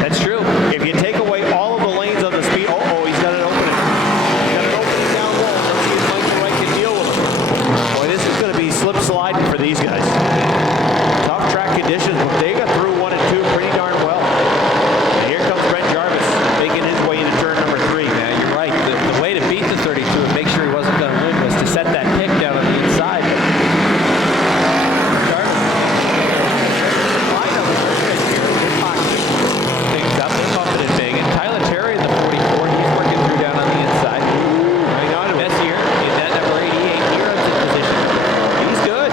That's true. If you take away all of the lanes on the speed, he's got an opening. He's got an opening down low. Let's see if Mike Wright can deal with him. Boy, this is going to be slip sliding for these guys. Tough track conditions, but they got through 1 and 2 pretty darn well. And here comes Brent Jarvis making his way into turn number 3. Yeah, you're right. The way to beat the 32 and make sure he wasn't going to win was to set that pick down on the inside. Tyler Terry in the 44, he's working through down on the inside. Right on to Messier in that number 88. Heroes in position. He's good.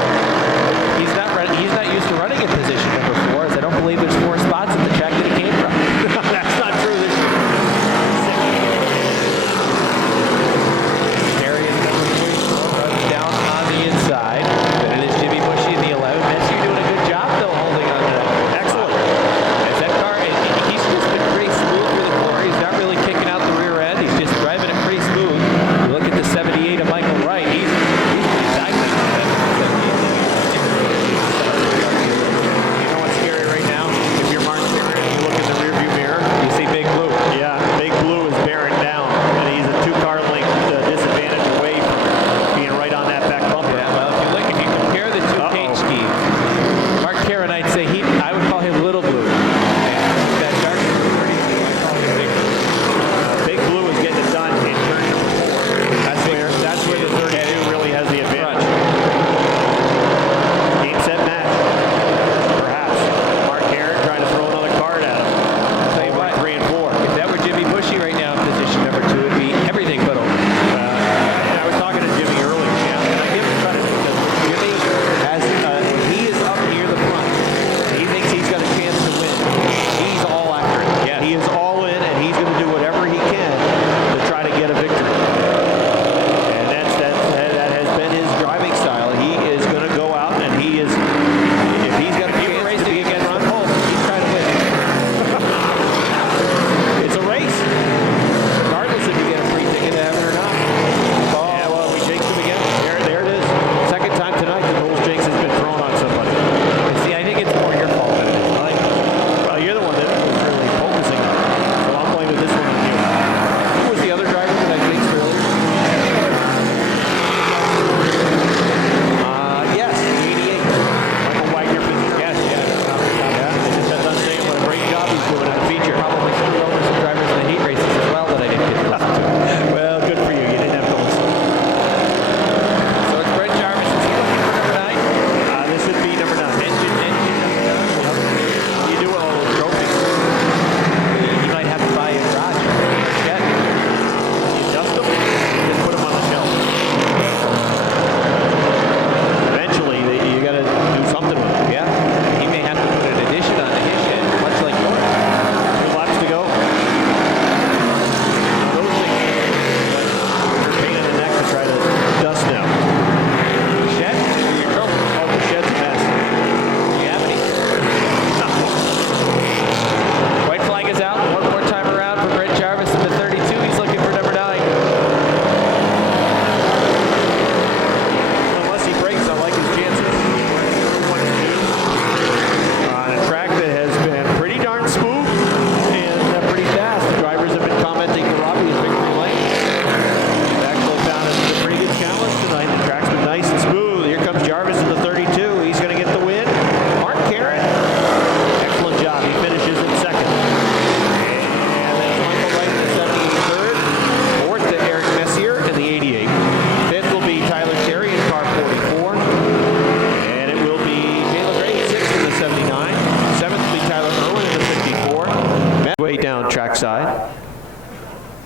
backside.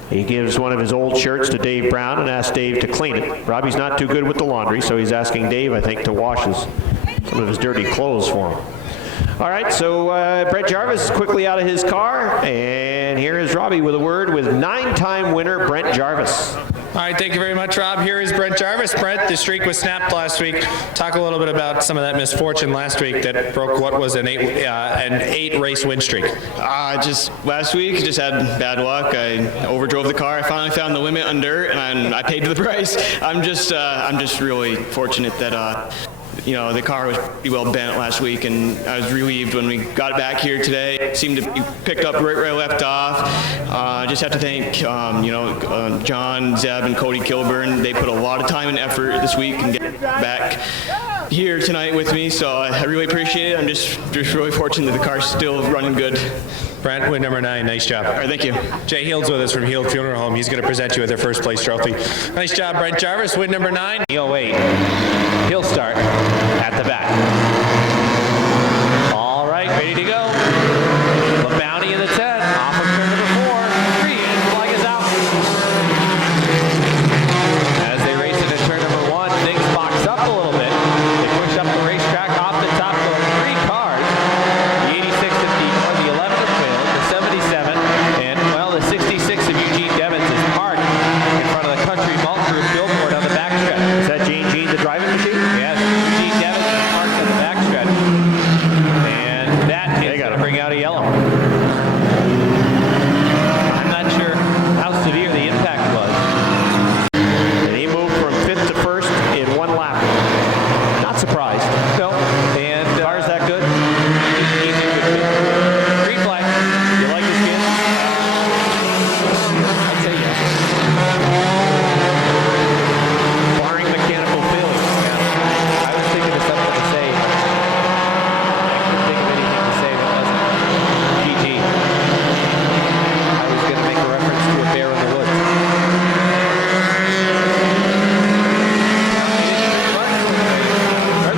He gives one of his old shirts to Dave Brown and asks Dave to clean it. Robbie's not too good with the laundry, so he's asking Dave, I think, to wash some of his dirty clothes for him. All right, so Brett Jarvis is quickly out of his car, and here is Robbie with a word with 9-time winner Brent Jarvis. All right, thank you very much, Rob. Here is Brent Jarvis. Brent, the streak was snapped last week. Talk a little bit about some of that misfortune last week that broke what was an eight race win streak. Just last week, just had bad luck. I overdrove the car. I finally found the limit on dirt, and I paid the price. I'm just really fortunate that the car was pretty well bent last week, and I was relieved when we got back here today. It seemed to be picked up right where I left off. I just have to thank, John, Zeb, and Cody Kilburn. They put a lot of time and effort this week and get back here tonight with me, so I really appreciate it. I'm just really fortunate that the car's still running good. Brent, win number 9. Nice job. All right, thank you. Jay Heald's with us from Heald Funeral Home. He's going to present you with their first place trophy. Nice job, Brent Jarvis. Win number 9. He'll wait. He'll start at the back. All right, ready to go. The bounty in the 10. Off of turn number 4. Green flag is out. As they race into turn number 1, things box up a little bit. They push up the racetrack off the top of 3 cars. The 86 or the 11 of Will, the 77, and well, the 66 of Eugene Devins is parked in front of the Country Malt Group billboard on the backstretch. Is that Gene, the driving machine? Yes, Eugene Devins is parked on the backstretch. And that is going to bring out a yellow. I'm not sure how severe the impact was. And he moved from 5th to 1st in 1 lap. Not surprised. No, and Car's that good? he's a good kid. Green flag. You like this kid? I'd say yes. Barring mechanical failure. I was thinking of something to say. I couldn't think of anything to say that wasn't GG. I was going to make a reference to a bear in the woods.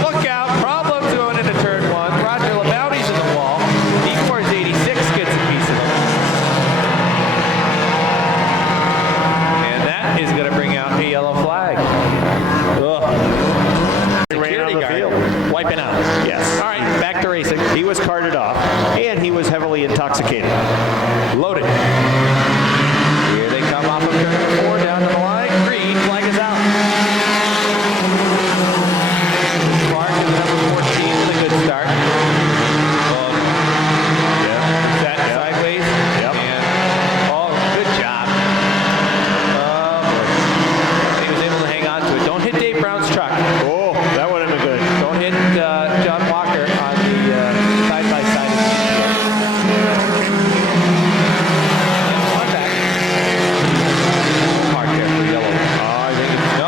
Look out! Problems going into turn 1. Roger LaBounty's in the wall. Decor's 86 gets a piece of them. And that is going to bring out a yellow flag. Ugh. Ran on the field. Wiping out. Yes. All right, back to racing. He was carted off, and he was heavily intoxicated. Loaded. Here they come off of turn number 4 down to the line. Green flag is out. Clark is number 14 with a good start. Set sideways. Yep. And good job. He was able to hang on to it. Don't hit Dave Brown's truck. Oh, that would have been good. Don't hit John Walker on the side-by-side. One back. Park there for yellow. I think it's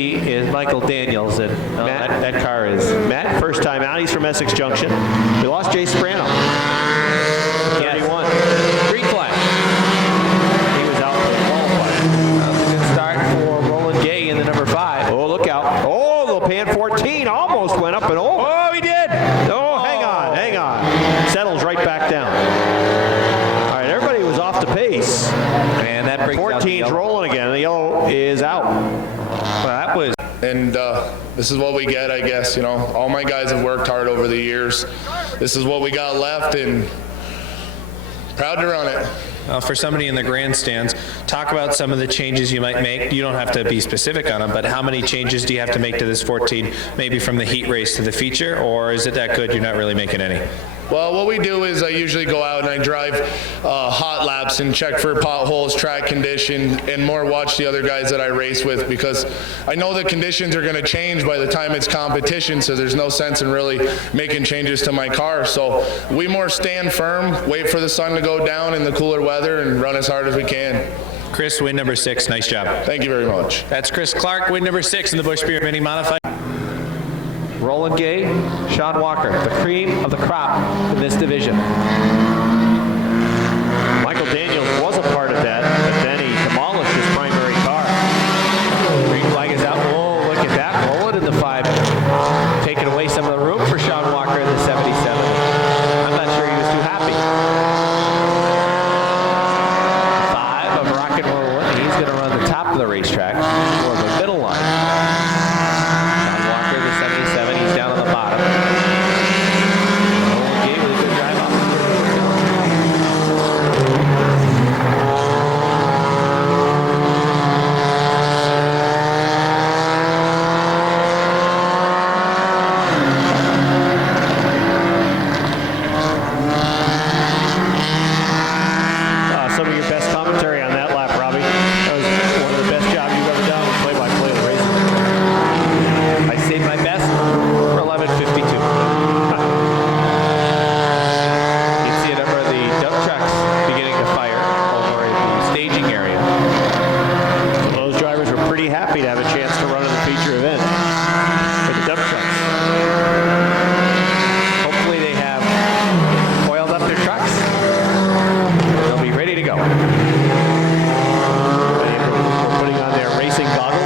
3 is Michael Daniels, and that car is... Matt, first time out. He's from Essex Junction. We lost Jay Sprano. Yes. 31. Green flag. He was out for the qualifier. That was a good start for Roland Gay in the number 5. Oh, look out. Oh, the pan 14 almost went up and over. Oh, he did! Oh, hang on. Settles right back down. All right, everybody was off the pace. And that brings out the 14's yellow. rolling again. The yellow is out. Well, that was... And this is what we get, I guess. You know, all my guys have worked hard over the years. This is what we got left, and proud to run it. For somebody in the grandstands, talk about some of the changes you might make. You don't have to be specific on them, but how many changes do you have to make to this 14, maybe from the heat race to the feature, or is it that good you're not really making any? Well, what we do is I usually go out and I drive hot laps and check for potholes, track condition, and more watch the other guys that I race with, because I know the conditions are going to change by the time it's competition, so there's no sense in really making changes to my car. So we more stand firm, wait for the sun to go down in the cooler weather, and run as hard as we can. Chris, win number 6. Nice job. Thank you very much. That's Chris Clark, win number 6 in the Busch Beer Mini Modified. Roland Gay, Sean Walker, the cream of the crop in this division. Michael Daniels was a part of that, but then he demolished his primary car. Green flag is out. Oh, look at that. Roland in the 5. Taking away some of the room for Sean Walker in the 77. I'm not sure he was too happy. 5 of Rock and Roll. He's going to run the top of the racetrack or the middle line. Sean Walker, the 77. He's down on the bottom. Roland Gay with a good drive up. Some of your best commentary on that lap, Robbie. That was one of the best jobs you've ever done with play-by-play of the race. I saved my best for 11:52. You can see a number of the dump trucks beginning to fire over in the staging area. Those drivers were pretty happy to have a chance to run in the feature event for the dump trucks. Hopefully they have oiled up their trucks. They'll be ready to go. We're putting on their racing goggles.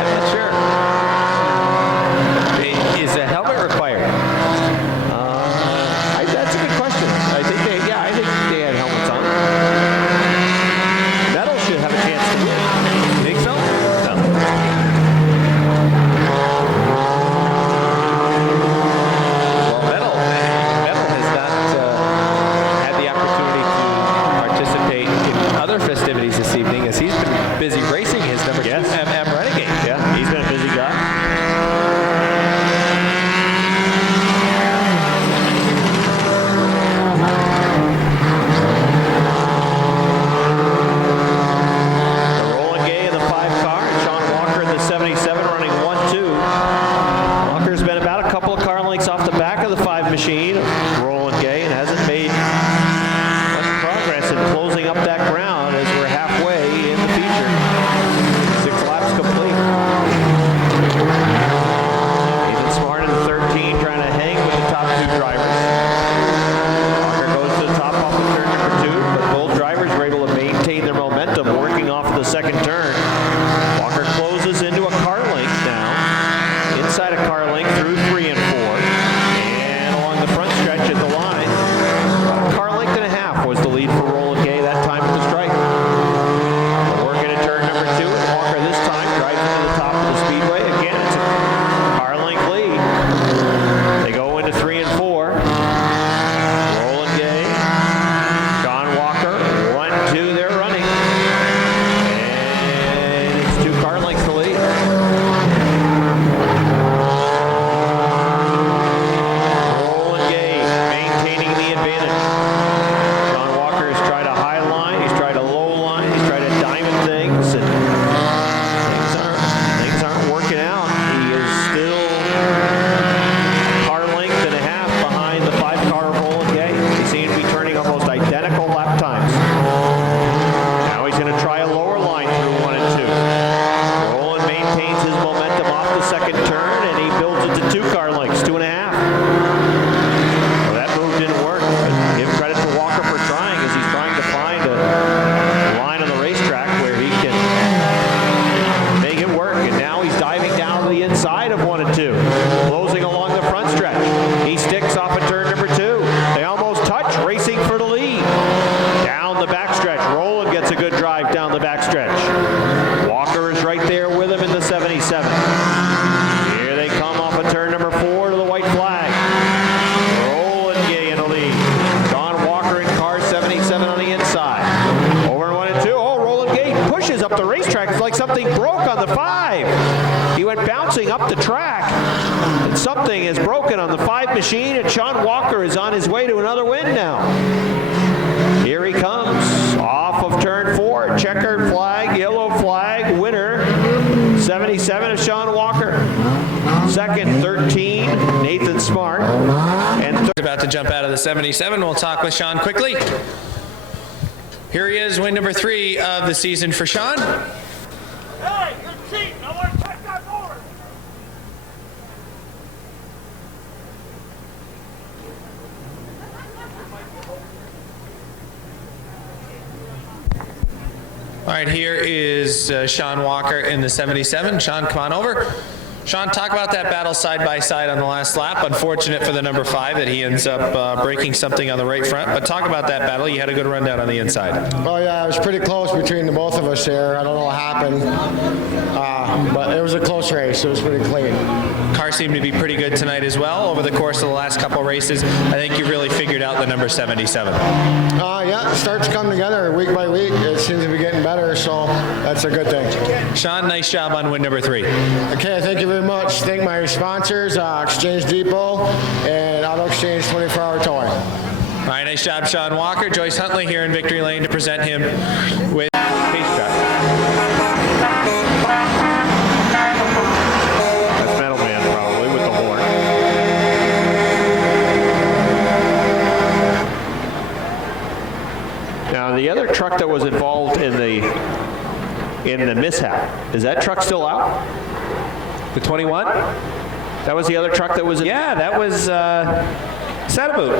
I'm not sure. Is a helmet required? That's a good question. I think they had helmets on. Metal should have a chance to win. You think so? No. Well, Metal has not had the opportunity to participate in other festivities this evening, as he's been busy racing his number 2 Yes. MM Renegade. Yeah, he's been a busy guy. The Roland Gay in the 5 car, and Sean Walker in the 77 running 1-2. Walker's been about a couple of car lengths off the back of the 5 machine, Roland Gay, and hasn't made much progress in closing up that ground as we're halfway in the feature. 6 laps right there with him in the 77. Here they come off of turn number 4 to the white flag. Roland Gay in the lead. Sean Walker in car 77 on the inside. Over in 1 and 2. Oh, Roland Gay pushes up the racetrack. It's like something broke on the 5. He went bouncing up the track. And something is broken on the 5 machine, and Sean Walker is on his way to another win now. Here he comes off of turn 4. Checkered flag, yellow flag, winner 77 of Sean Walker. Second, 13, Nathan Smart. And About to jump out of the 77. We'll talk with Sean quickly. Here he is, win number 3 of the season for Sean. Hey, you're cheating. I want to check that board. All right, here is Sean Walker in the 77. Sean, come on over. Sean, talk about that battle side by side on the last lap. Unfortunate for the number 5 that he ends up breaking something on the right front. But talk about that battle. You had a good rundown on the inside. Oh yeah, it was pretty close between the both of us there. I don't know what happened, but it was a close race. It was pretty clean. Car seemed to be pretty good tonight as well. Over the course of the last couple races, I think you really figured out the number 77. Yeah, it starts to come together week by week. It seems to be getting better, so that's a good thing. Sean, nice job on win number 3. Okay, thank you very much. Thank my sponsors, Exchange Depot and Auto Exchange 24-hour towing. All right, nice job, Sean Walker. Joyce Huntley here in Victory Lane to present him with pace track. that's Metal Man probably with the horn. Now the other truck that was involved in the mishap, is that truck still out? The 21? That was the other truck that was in. Yeah, that was Sadaboot.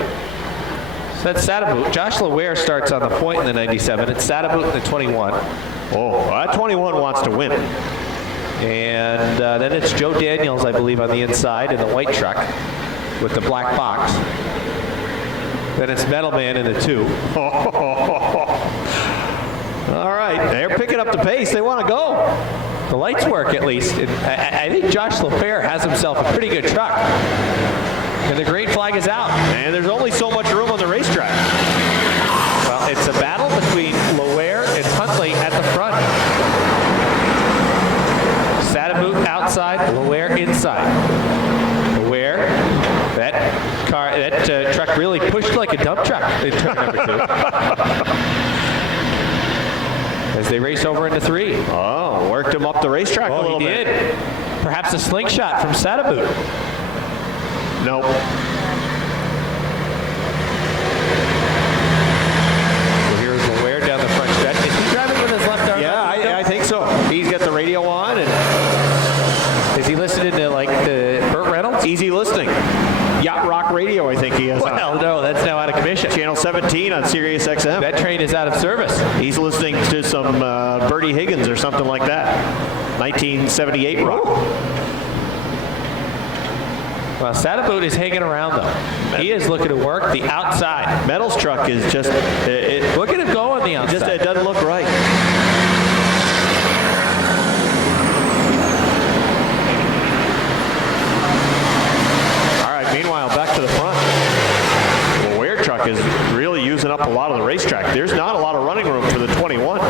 So that's Sadaboot. Josh LeWare starts on the point in the 97. It's Sadaboot in the 21. Oh, that 21 wants to win. And then it's Joe Daniels, I believe, on the inside in the white truck with the black box. Then it's Metal Man in the 2. All right, they're picking up the pace. They want to go. The lights work at least. I think Josh LeFair has himself a pretty good truck. And the green flag is out. And there's only so much room on the racetrack. Well, it's a battle between LeWare and Huntley at the front. Sadaboot outside, LeWare inside. LeWare, that truck really pushed like a dump truck in turn number 2. As they race over into 3. Oh, worked him up the racetrack a little bit. He did. Perhaps a slingshot from Sadaboot. Nope. So here's LeWare down the front stretch. Is he driving with his left arm? Yeah, I think so. He's got the radio on, and is he listening to like the Burt Reynolds? easy listening. Yacht Rock Radio, I think he has. Well, no, that's now out of commission. Channel 17 on Sirius XM. That train is out of service. He's listening to some Bertie Higgins or something like that. 1978 rock. Well, Sadaboot is hanging around though. He is looking to work the outside. Metal's truck is just. Look at him go on the outside. It doesn't look right. Meanwhile, back to the front. The Ware truck is really using up a lot of the racetrack. There's not a lot of running room for the 21.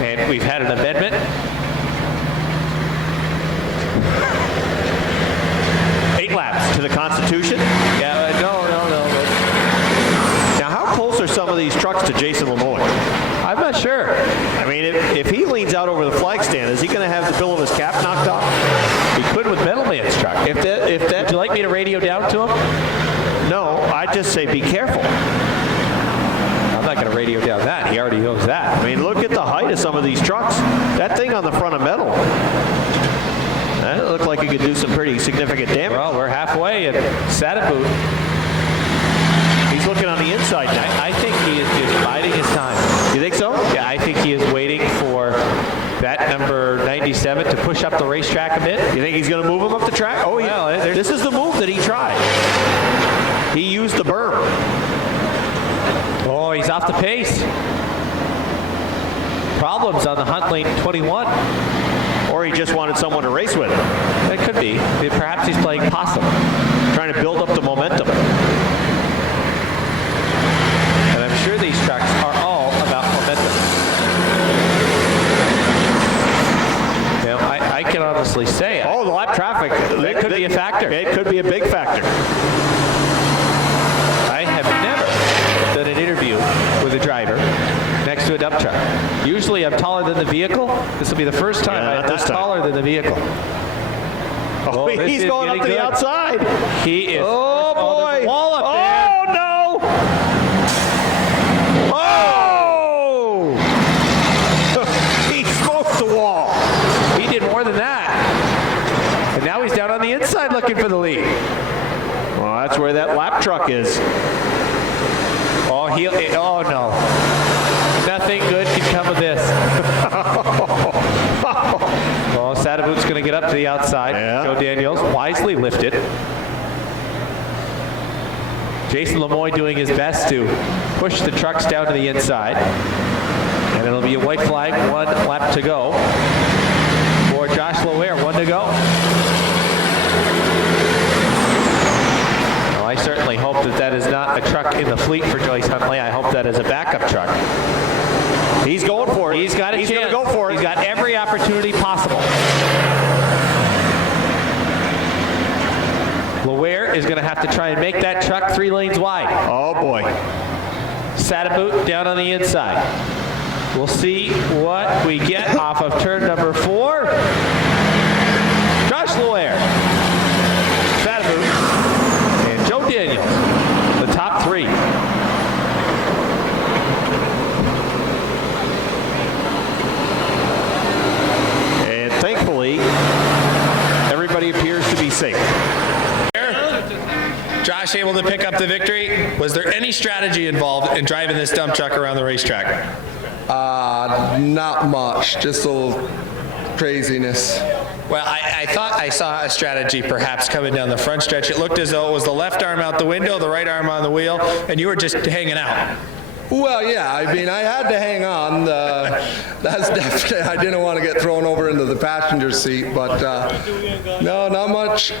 And we've had an amendment. 8 laps to the Constitution. Yeah, no. Now, how close are some of these trucks to Jason Lemoyne? I'm not sure. I mean, if he leans out over the flag stand, is he going to have the bill of his cap knocked off? He could with Metal Man's truck. If that, Would you like me to radio down to him? no, I'd just say be careful. I'm not going to radio down that. He already knows that. I mean, look at the height of some of these trucks. That thing on the front of Metal, that looked like it could do some pretty significant damage. Well, we're halfway, and Sadaboot, He's looking on the inside now. I think he is just biding his time. You think so? Yeah, I think he is waiting for that number 97 to push up the racetrack a bit. You think he's going to move him up the track? Oh, yeah. Well, This is the move that he tried. He used the berm. Oh, he's off the pace. Problems on the Hunt Lane 21. Or he just wanted someone to race with him. It could be. Perhaps he's playing possum. Trying to build up the momentum. And I'm sure these tracks are all about momentum. Now, I can honestly say, Oh, the lap traffic. That could be a factor. It could be a big factor. I have never done an interview with a driver next to a dump truck. Usually I'm taller than the vehicle. This will be the first time Yeah, not I'm this not time. taller than the vehicle. Oh, this he's is going up to getting the good. outside. He is. Oh, there's boy. a wall up there. Oh, no. Oh! He smoked the wall. He did more than that. And now he's down on the inside looking for the lead. Well, that's where that lap truck is. Oh, oh no. Nothing good can come of this. Oh, Sadaboot's going to get up to the outside. Yeah. Joe Daniels wisely lifted. Jason Lemoy doing his best to push the trucks down to the inside. And it'll be a white flag, 1 lap to go. For Josh Lowaire, 1 to go. Well, I certainly hope that is not a truck in the fleet for Joyce Huntley. I hope that is a backup truck. He's going for it. He's got a chance. He's going to go for it. He's got every opportunity possible. Lowaire is going to have to try and make that truck 3 lanes wide. Oh, boy. Sadaboot down on the inside. We'll see what we get off of turn number 4. Josh Lowaire, Sadaboot, and Joe Daniels, the top 3. And thankfully, everybody appears to be safe. Josh able to pick up the victory. Was there any strategy involved in driving this dump truck around the racetrack? Not much, just a little craziness. Well, I thought I saw a strategy perhaps coming down the front stretch. It looked as though it was the left arm out the window, the right arm on the wheel, and you were just hanging out. Well, yeah, I mean, I had to hang on. That's definitely, I didn't want to get thrown over into the passenger seat, but no, not much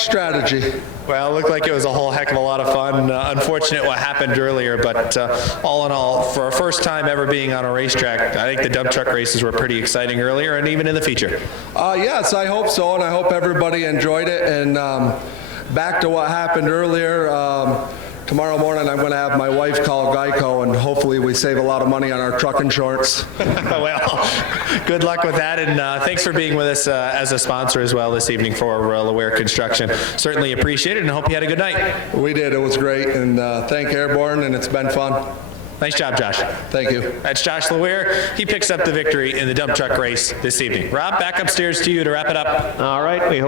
strategy. Well, it looked like it was a whole heck of a lot of fun. Unfortunate what happened earlier, but all in all, for a first time ever being on a racetrack, I think the dump truck races were pretty exciting earlier and even in the feature. Yes, I hope so, and I hope everybody enjoyed it. And back to what happened earlier, tomorrow morning I'm going to have my wife call Geico, and hopefully we save a lot of money on our truck insurance. Well, good luck with that, and thanks for being with us as a sponsor as well this evening for Lowaire Construction. Certainly appreciate it, and hope you had a good night. We did. It was great, and thank Airborne, and it's been fun. Nice job, Josh. Thank you. That's Josh Lowaire. He picks up the victory in the dump truck race this evening. Rob, back upstairs to you to wrap it up. All right. We hope